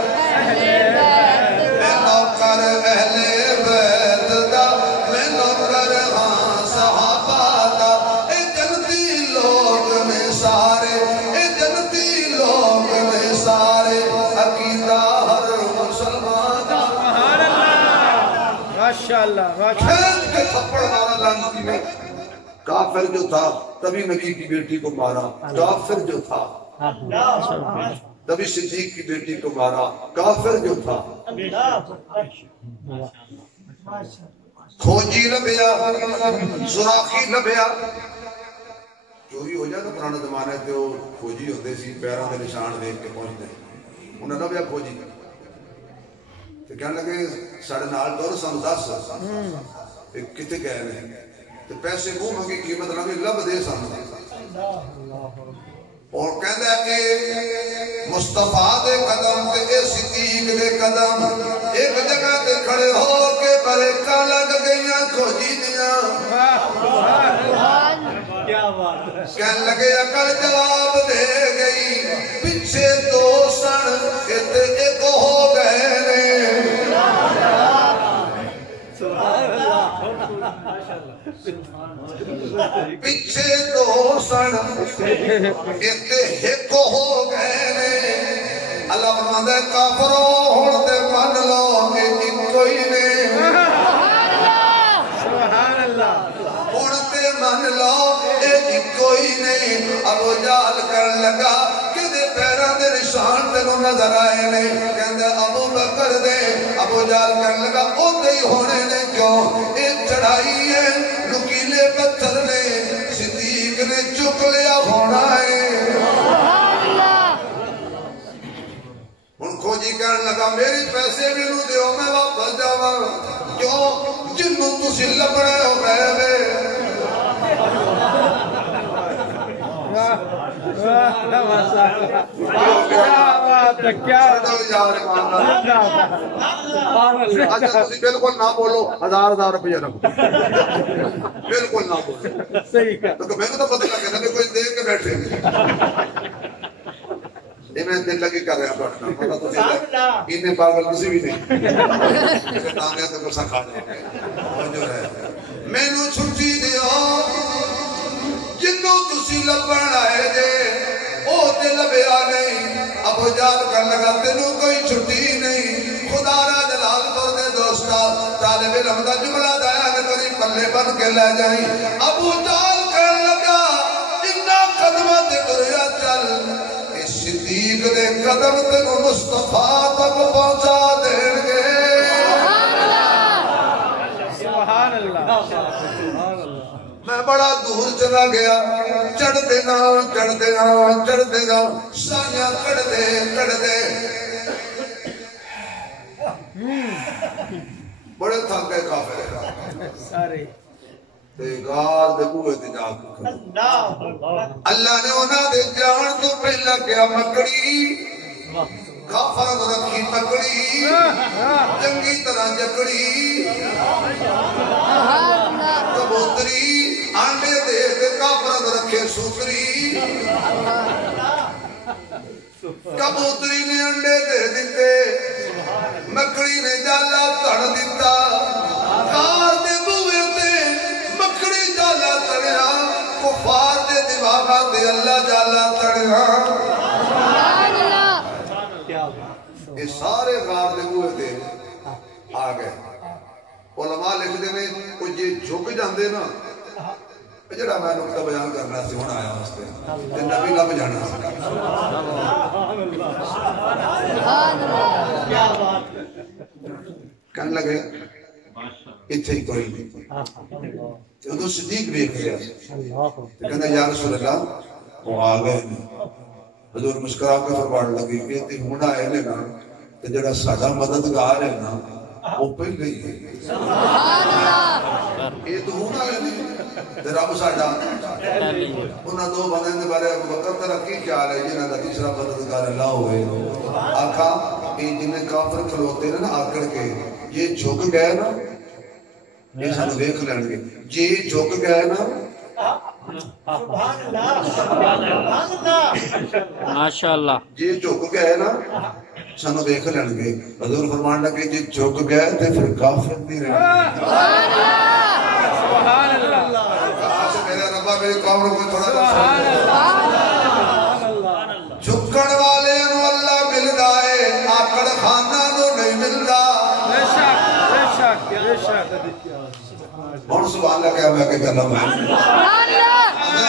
اہل بیت دا میں نوکر ہاں صحابہ دا اے جنتی لوگ میں سارے اے جنتی لوگ میں سارے عقیدہ ہر مسلمان دا ماشاءاللہ کھیل کے تھپڑ مارا لانتی میں کافر جو تھا تبھی نبی کی بیٹی کو مارا کافر جو تھا تبھی صدیق کی بیٹی کو مارا کافر جو تھا کھوجی لبیا سراخی لبیا چوری ہو جائے تو پرانے زمانے تے وہ کھوجی ہوتے سی پیروں کے نشان دیکھ کے پہنچتے انہیں لبیا کھوجی تو کہنے لگے ساڑھے نال دور سن 10 کتے کہہ رہے ہیں تو پیسے وہ منگی قیمت لگے لب دے سن اور کہتا ہے کہ مصطفیٰ دے قدم تے اے صدیق دے قدم ایک جگہ تے کھڑے ہو کے بریکاں لگ گئیاں کھوجی دیاں کہنے لگے عقل جواب دے گئی پیچھے دو سن تے ایک ہو گئے نے پیچھے دو سن اتنے ایک ہو گئے نے اللہ فرماندا کافرو ہن تے من لو کہ اکو ہی نے سبحان اللہ ہن تے من لو اے اکو ہی نے ابو جہل کرن لگا کہ دے پیراں دے نشان تینوں نظر آئے نے کہندا ابو بکر دے ابو جہل کرن لگا اوندے ہی ہونے نے کیوں اے چڑھائی ہے نکیلے پتھر نے صدیق نے چک لیا ہونا ہے ان کو جی کہنے لگا میری پیسے بھی نو دیو میں واپس جاواں کیوں جنوں تسی لبڑے ہو گئے وے بالکل نہ بولو 1000 روپیہ رکھو بالکل نہ بولو تو میں نے تو پتہ لگا کہ کوئی دے کے بیٹھے میں دل لگی کر رہا بیٹھنا پتہ تو نہیں پاگل کسی بھی نہیں تانے تو کسا کھا جائے جو ہے میں نو چھٹی دیو جنوں تسی لبن آئے جے او تے لبیا نہیں ابو جہل کہنے لگا تینوں کوئی چھٹی نہیں خدا را جلال پور دے دوستا طالب علم دا جملہ دایا کری پلے بن کے لے جائیں ابو جہل کہنے لگا جنہ قدمہ تے ٹریا چل اس صدیق دے قدم تے مصطفیٰ تک پہنچا دیں گے سبحان اللہ میں بڑا دور چلا گیا چڑھ دینا سائیاں کڑ دے بڑے تھک گئے کافر سارے غار دے بوئے تے جا کے اللہ نے انہاں دے جان تو پہلا کیا مکڑی کافر کو رکھی پکڑی چنگی طرح جکڑی کبوتری آنڈے دے کے کافر کو رکھے سوتری کبوتری نے انڈے دے دیتے مکڑی نے جالا تڑ دیتا کار دے بوئے تے مکڑی جالا تڑیا کفار دے دماغا دے اللہ جالا تڑیا یہ سارے غار دے ہوئے تھے آ گئے علماء لکھ دے میں کوئی یہ جھک جاندے نا جڑا میں نقطہ بیان کرنا سی ہونا آیا اس پہ نبی لب جانا کہنے لگے اتھے ہی کوئی نہیں ادھو صدیق بھی ایک لیا کہنے یا رسول اللہ وہ آ گئے حضور مسکرا کے فرمان لگی کہ تے ہونا ہے نا تے جڑا ساڈا مددگار ہے نا وہ پہلے ہی ہے سبحان اللہ یہ تو ہونا ہے نہیں تے رب ساڈا انہاں دو بندے دے بارے ابو بکر تے رکھی خیال ہے جنہاں دا تیسرا مددگار اللہ ہوئے آکھا یہ جن کافر کھلوتے نا آکڑ کے یہ جھک گئے نا یہ سانو ویکھ لین گے جی جھک گئے نا ماشاءاللہ جی جھک گئے نا سانو دیکھ لین گے حضور فرمان لگے جی جھک گئے تے پھر کافر نہیں رہے سبحان اللہ میرے ربا میری قوم کو تھوڑا جھکن والے نو اللہ ملدا ہے آکڑ خانہ نو نہیں ملدا بے شک اور سبحان اللہ کیا میں کہ کرنا میں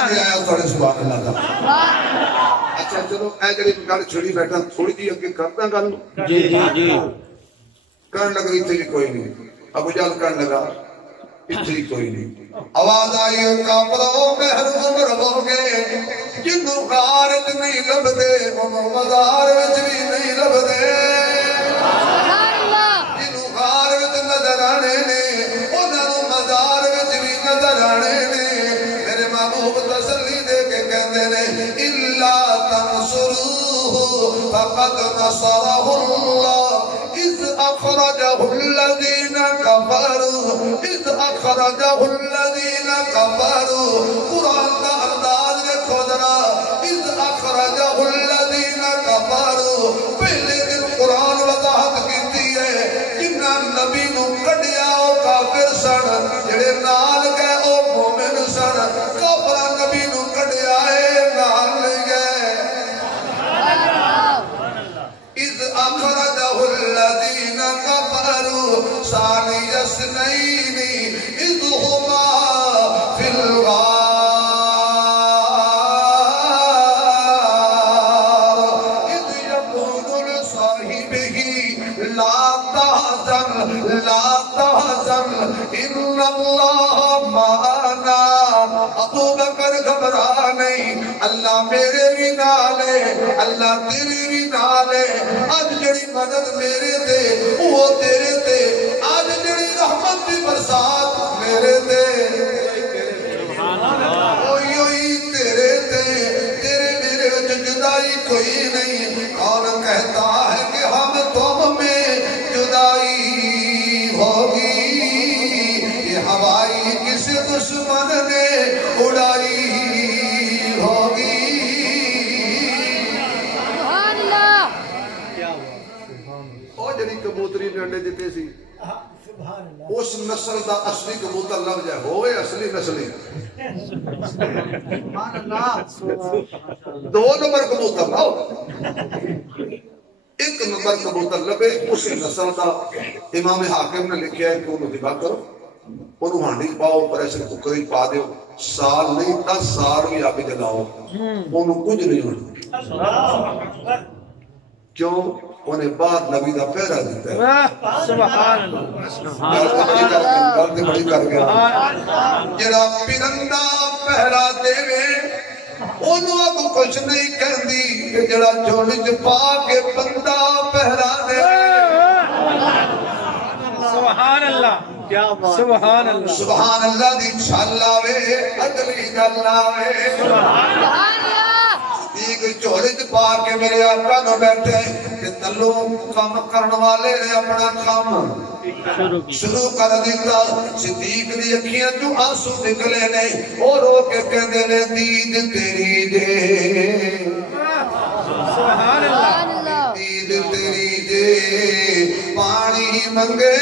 میں آیا تھوڑے سبحان اللہ تھا اچھا چلو اے جڑی گل چھڑی بیٹھا تھوڑی جی اگے کردا گل جی کرن لگا اتنے بھی کوئی نہیں ابو جہل کرن لگا اتنے بھی کوئی نہیں آواز آئی کافرو محروم رہو گے جنوں غار وچ نہیں لبدے انہوں مزار وچ بھی نہیں لبدے جنوں غار وچ نظر آنے نے انہوں مزار وچ بھی نظر آنے نے میرے محبوب تسلی دے کے کہندے نے الا تنصروه فقد نصره اللہ اذ اخرجه الذين كفروا قرآن کا انداز دیکھو ذرا اذ اخرجه الذين كفروا پہلے دن قرآن وضاحت کیتی ہے جنہ نبی نو کڈیا او کافر سن جڑے نال گئے او مومن سن کافر نبی نو کڈیا ہے نال نہیں گئے اذ اخرجه الذين كفروا ثاني اثنين اذ هما في الغار اذ يقول لصاحبه لا تحزن ان الله معنا ابو بکر گھبرا نہیں اللہ میرے بھی نال ہے اللہ تیری بھی نال ہے آج جڑی مدد میرے تے وہ تیرے تے آج جڑی رحمت دی برسات میرے تے اوئی تیرے تے تیرے میرے وچ جدائی کوئی نہیں کون کہتا ہے کہ ہم تم میں جدائی ہوگی یہ ہوائی کس دشمن نے اڑائی ہوگی او جڑی کبوتری نے انڈے دیتے سی اس نسل دا اصلی کبوتر لب جائے ہوئے اصلی نسلی دو نمبر کبوتر لاؤ ایک نمبر کبوتر لبے اس نسل دا امام حاکم نے لکھیا ہے کہ انہوں دبا کرو انہوں ہانڈی پاؤ پریشر ککری پا دیو سال نہیں 10 سال بھی آگے جلاؤ انہوں کچھ نہیں ہونا کیوں انہیں بعد نبی دا پہرہ دیتا ہے سبحان اللہ گلتے بڑی کر گیا جڑا پرندہ پہرہ دے انہوں اگو کچھ نہیں کہندی جڑا جھولی پا کے بندہ پہرہ دے سبحان اللہ سبحان اللہ سبحان اللہ دی چھالاوے اگلی گلاوے سبحان اللہ ایک چوڑج پا کے میرے آقا نو بیٹھے کہ تلو کام کرن والے نے اپنا کام شروع کر دیتا صدیق دی اکھیاں جو آنسو نکلے نے اور رو کے کہندے نے دید تیری دے سبحان اللہ دید تیری دے پانی منگے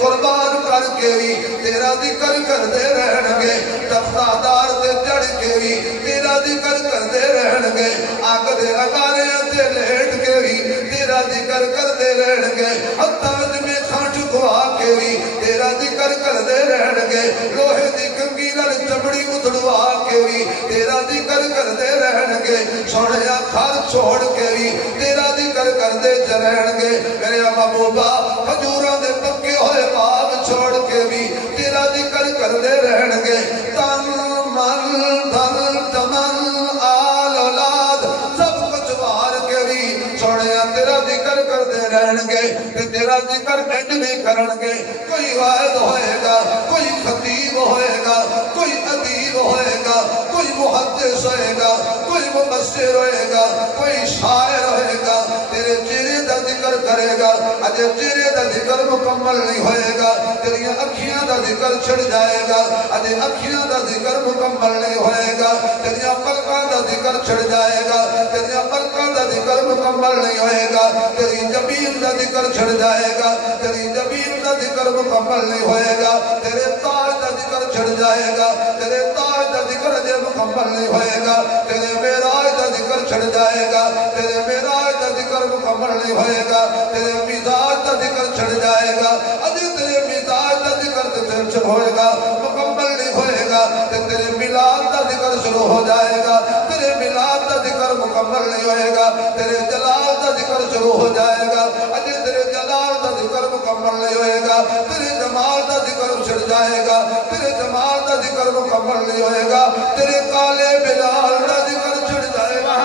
قربان کر کے بھی تیرا ذکر کر دے رہن گے تختادار دے چڑھ کے بھی تیرا ذکر کر دے رہن گے آگ دے اگارے تے لیٹ کے بھی تیرا ذکر کر دے رہن گے حتاج میں کھانٹ گوا کے بھی تیرا ذکر کر دے رہن گے لوہے دی کنگیرل چمڑی اتڑوا کے بھی تیرا ذکر کر دے رہن گے سوڑیا کھال چھوڑ کے بھی تیرا ذکر کر دے رہن گے میرے محبوبہ کھجوراں دے پکے ہوئے باغ چھوڑ کے بھی تیرا ذکر کر دے رہن گے تن من دھن تمن آل اولاد سب کچھ وار کے بھی چھوڑیا تیرا ذکر کر دے رہن گے کہ تیرا ذکر انج نہیں کرن گے کوئی واحد ہوئے گا کوئی خطیب ہوئے گا کوئی ادیب ہوئے گا کوئی محدث ہوئے گا کوئی مبشر ہوئے گا کوئی شاعر ہوئے گا تیرے چہرے دا ذکر کرے گا اجے چہرے دا ذکر مکمل نہیں ہوئے گا تیری اکھیاں دا ذکر چھڑ جائے گا اجے اکھیاں دا ذکر مکمل نہیں ہوئے گا تیری پلکاں دا ذکر چھڑ جائے گا تیری پلکاں دا ذکر مکمل نہیں ہوئے گا تیری جبین دا ذکر چھڑ جائے گا تیری جبین دا ذکر مکمل نہیں ہوئے گا تیرے تاج دا ذکر چھڑ جائے گا تیرے تاج دا ذکر اجے مکمل نہیں ہوئے گا تیرے معراج دا ذکر چھڑ جائے گا تیرے معراج دا ذکر مکمل نہیں ہوئے گا تیرے مزاج دا ذکر چھڑ جائے گا اجے تیرے مزاج دا ذکر چھڑ ہوئے گا مکمل نہیں ہوئے گا تیرے ملاد دا ذکر شروع ہو جائے گا تیرے ملاد دا ذکر مکمل نہیں ہوئے گا تیرے جلال دا ذکر شروع ہو جائے گا اجے تیرے جلال دا ذکر مکمل نہیں ہوئے گا تیرے جمال دا ذکر چھڑ جائے گا تیرے جمال دا ذکر مکمل نہیں ہوئے گا تیرے کالے بلال دا ذکر چھڑ جائے گا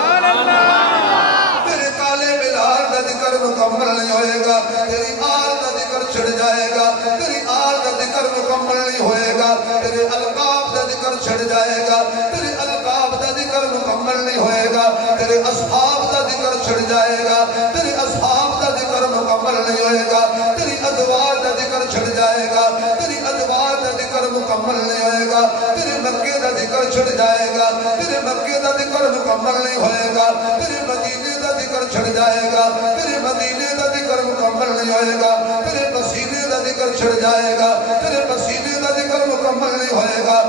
تیرے کالے بلال دا ذکر مکمل نہیں ہوئے گا تیری آل دا ذکر چھڑ جائے گا تیری آل دا ذکر مکمل نہیں ہوئے گا تیرے القاب دا ذکر چھڑ جائے گا تیرے القاب دا ذکر مکمل نہیں ہوئے گا تیرے اصحاب دا ذکر چھڑ جائے گا تیرے اصحاب دا ذکر مکمل نہیں ہوئے گا تیری ادوار دا ذکر چھڑ جائے گا تیری ادوار دا ذکر مکمل نہیں ہوئے گا تیرے مکے دا ذکر چھڑ جائے گا تیرے مکے دا ذکر مکمل نہیں ہوئے گا تیرے مدینے دا ذکر چھڑ جائے گا تیرے مدینے دا ذکر مکمل نہیں ہوئے گا تیرے مسینے دا ذکر چھڑ جائے گا تیرے مسینے دا ذکر مکمل نہیں ہوئے گا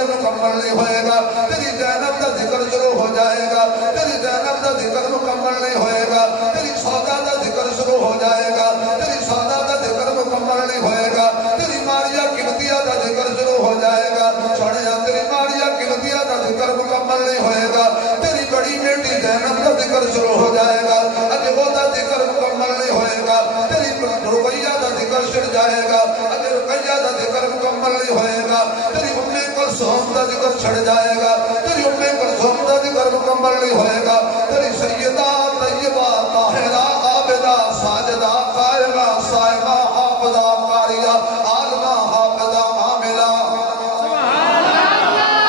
ذکر مکمل نہیں ہوئے گا، تیری زینب دا ذکر شروع ہو جائے گا، تیری زینب دا ذکر مکمل نہیں ہوئے گا، تیری سودا دا ذکر شروع ہو جائے گا، تیری سودا دا ذکر مکمل نہیں ہوئے گا، تیری ماریا قبطیہ دا ذکر شروع ہو جائے گا، چھوڑیا تیری ماریا قبطیہ دا ذکر مکمل نہیں ہوئے گا، تیری بڑی بیٹی زینب دا ذکر شروع ہو جائے گا، اجو دا ذکر مکمل نہیں ہوئے گا، تیری رقیہ دا ذکر چھڑ جائے گا، اجو رقیہ دا ذکر مکمل نہیں ہوئے گا، تیری کلثوم دا ذکر چھڑ جائے گا، تیری کلثوم دا ذکر مکمل نہیں ہوئے گا، تیری سیدہ طیبہ طاہرہ عابدہ ساجدہ قائمہ صائمہ حافظہ قاریہ عالمہ حافظہ عاملہ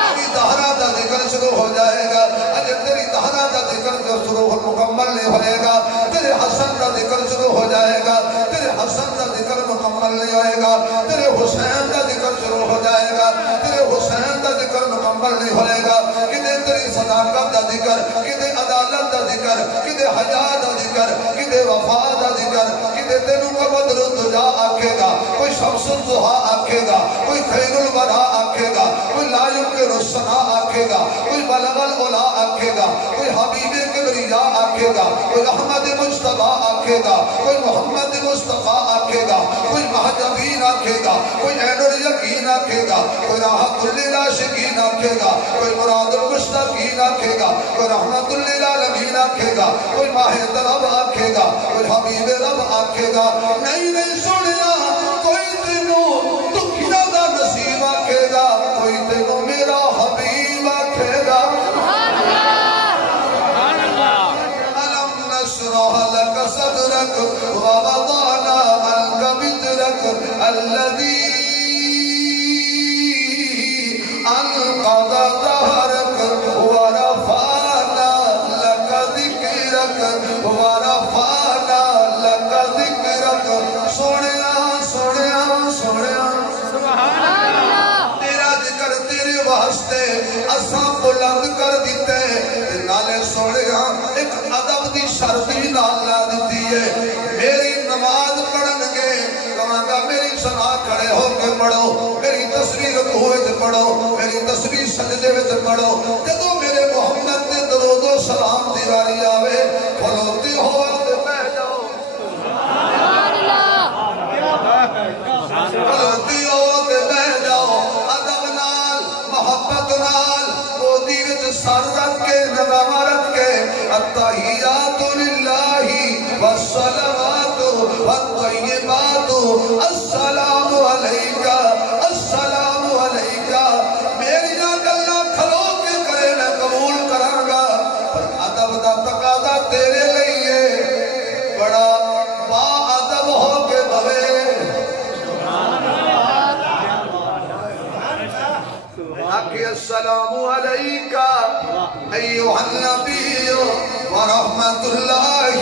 تیری طہرہ دا ذکر شروع ہو جائے گا، اجر تیری طہرہ دا ذکر شروع مکمل نہیں ہوئے گا، تیرے حسن دا ذکر شروع ہو جائے گا، تیرے حسن دا ذکر مکمل نہیں ہوئے گا، تیرے حسین دا ذکر شروع ہو جائے گا، تیرے حسین دا ذکر مکمل نہیں ہوئے گا، کدے تیری صداقت دا ذکر، کدے عدالت دا ذکر، کدے حیا دا ذکر، کدے وفا دا ذکر، کدے تینوں کا بدر الدجا آکھے گا، کوئی شمس الضحا آکھے گا، کوئی خیر الورا آکھے گا، کوئی لا یمکن الثنا آکھے گا، کوئی بلغ العلا آکھے گا، کوئی حبیب کبریا آکھے گا، کوئی احمد مجتبی آکھے گا، کوئی محمد مصطفیٰ آکھے گا، کوئی مہجبین آکھے گا، کوئی عین الیقین آکھے گا، کوئی راحت للعاشقین آکھے گا، کوئی مراد المشتاقین آکھے گا، کوئی رحمت للعالمین آکھے گا، کوئی ماہ رب آکھے گا، کوئی حبیب رب آکھے گا، نہیں سنیا کوئی تینوں دکھیاں دا نصیب آکھے گا، کوئی تینوں میرا حبیب آکھے گا۔ أَلَمْ نَشْرَحْ لَكَ صَدْرَكَ وَوَضَعْنَا عَنْكَ وِزْرَكَ الَّذِي أَنقَضَ ظَهْرَكَ وَرَفَعْنَا لَكَ ذِكْرَكَ وَرَفَعْنَا لَكَ ذِكْرَكَ سونیا سونیا سونیا تیرا ذکر تیرے واسطے اساں بلند کر دیتے نالے سونیا ایک ادب دی شرطی نال لا دیتی ہے، میری نماز پڑھن گے کہاں گا میری سنا کھڑے ہو کے پڑھو، میری تصویر رکوع وچ پڑھو، میری تصویر سجدے وچ پڑھو، جدوں میرے محمد تے درود و سلام دی واری آوے کھلوتے ہو تے بیٹھ جاؤ، کھلوتے ہو تے بیٹھ جاؤ، ادب نال محبت نال گودی وچ سر رکھ کے نظام رکھ کے التحیات للہ والصلوات والطیبات السلام علیکہ السلام علیکہ میری گلا کھلو کے کرے میں قبول کراں گا، پر ادب دا تقاضا تیرے لئیے بڑا با ادب ہو کے بھوے۔ السلام علیکہ ایوہ النبی ورحمت اللہ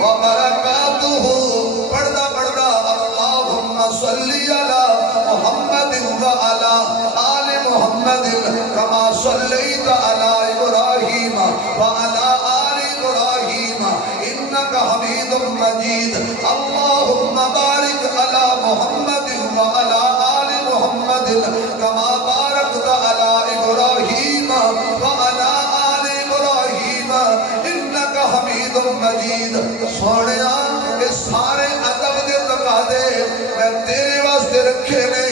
وبرکاتہ، پڑھدا پڑھدا اللہم صلی علی محمد وعلی آل محمد کما صلیت علی ابراہیم وعلی آل ابراہیم انکا حمید مجید، اللہم بارک علی محمد وعلی آل محمد کما بارکت علی ابراہیم وعلی آل ابراہیم انکا حمید مجید۔ سونیا کہ سارے ادب دے تقاضے میں تیرے واسطے رکھے نے،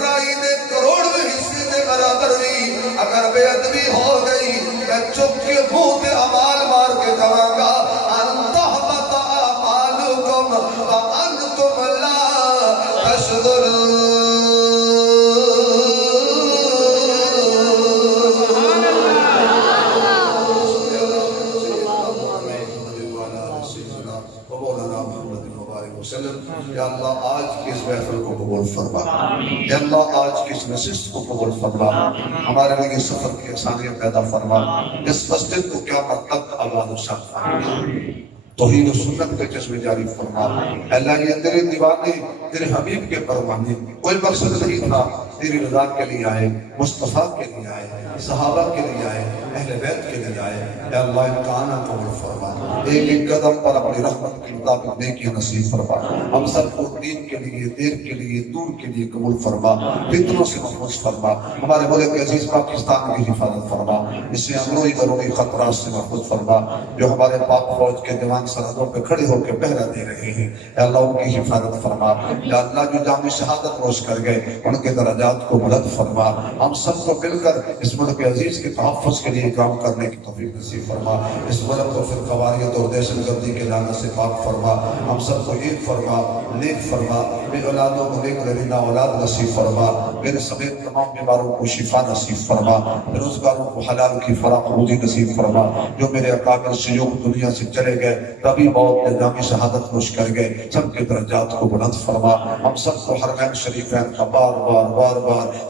رائی دے کروڑویں حصے دے برابر بھی اگر بے ادبی ہو گئی میں چک کے منہ تے اعمال مار کے کہاں گا ان تحبط اعمالکم وانتم لا تشعرون۔ یا اللہ آج کی اس محفل کو قبول فرما، یا اللہ آج کی اس نشست کو قبول فرما، ہمارے لیے سفر کی آسانیاں پیدا فرما، اس مسجد کو قیامت تک آباد و شاد فرما، توحید و سنت کے جذبے جاری فرما۔ اللہ یہ تیرے دیوانے تیرے حبیب کے پروانے کوئی مقصد نہیں تھا، تیری رضا کے لیے آئے، مصطفیٰ کے لیے آئے، صحابہ کے لیے آئے، اہل بیت کے لیے آئے۔ یا اللہ ان کا آنا قبول فرما، ایک ایک قدم پر اپنی رحمت کے مطابق نیکی نصیب فرما، ہم سب کو دین کے لیے، دیر کے لیے، دور کے لیے قبول فرما، فتنوں سے محفوظ فرما، ہمارے ملک عزیز پاکستان کی حفاظت فرما، اس سے اندرونی بیرونی خطرات سے محفوظ فرما۔ جو ہمارے پاک فوج کے جوان سرحدوں پہ کھڑے ہو کے پہرا دے رہے ہیں، یا اللہ ان کی حفاظت فرما۔ یا اللہ جو جام شہادت نوش کر گئے ان کے درجات کو بلند فرما، ہم سب کو مل کر اس ملک عزیز کے تحفظ کے لیے کام کرنے کی توفیق نصیب فرما، اس ملک کو پھر قواریت اور دہشت گردی کے لعنت سے پاک فرما، ہم سب کو ایک فرما، نیک فرما، بے اولادوں کو نیک رہنا اولاد نصیب فرما، میرے سمیت تمام بیماروں کو شفا نصیب فرما، بے روزگاروں کو حلال کی فراخ روزی نصیب فرما، جو میرے اکابر شیوخ دنیا سے چلے گئے کبھی موت یا جامی شہادت نوش کر گئے، سب کے درجات کو بلند فرما، ہم سب کو حرمین شریفین کا بار بار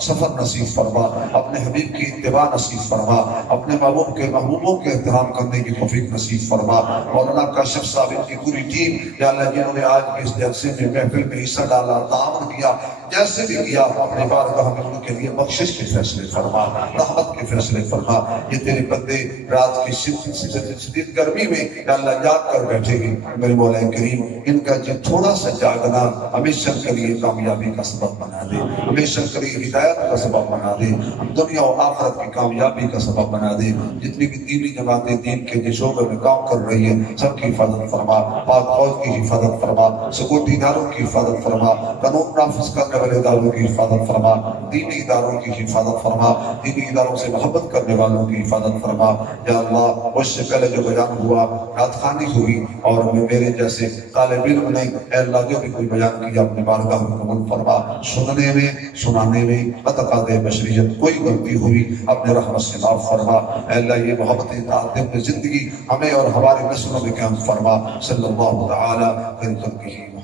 سفر نصیب فرما، اپنے حبیب کی اتباع نصیب فرما، اپنے محبوب کے محبوبوں کے احترام کرنے کی توفیق نصیب فرما۔ مولانا کاشف صاحب کی پوری ٹیم یا اللہ جنہوں نے آج کے اس جلسے میں محفل میں حصہ ڈالا، تعاون کیا، جیسے بھی کیا، اپنے بارگاہ میں ان کے لیے بخشش کے فیصلے فرما، رحمت کے فیصلے فرما۔ یہ تیرے بندے رات کی شدید گرمی میں یا اللہ جاگ کر بیٹھے ہیں، میرے مولا کریم ان کا جو تھوڑا سا جاگنا ہمیشہ کے لیے کامیابی کا سبب بنا دے، ہمیشہ کے لیے ہدایت کا سبب بنا دے، دنیا و آخرت کی کامیابی کا سبب بنا دے۔ جتنی بھی دینی جماعتیں دین کے جس شعبے میں کام کر رہی ہیں سب کی حفاظت فرما، پاک فوج کی حفاظت فرما، سکوتی اداروں کی حفاظت فرما، قانون نافذ کرنے والے اداروں کی حفاظت فرما، دینی اداروں کی حفاظت فرما، دینی اداروں سے محبت کرنے والوں کی حفاظت فرما۔ یا اللہ اس سے پہلے جو بیان ہوا رات خوانی ہوئی اور میرے جیسے طالب علم نے اے اللہ جو بھی کوئی بیان کیا اپنے بارگاہ میں قبول فرما، سننے میں سنانے میں اتقاد بشریت کوئی غلطی ہوئی اپنے رحمت سے معاف فرما۔ اے اللہ یہ محبت اطاعت اپنی زندگی ہمیں اور ہمارے نسلوں میں قائم فرما۔ صلی اللہ تعالی علیہ وسلم۔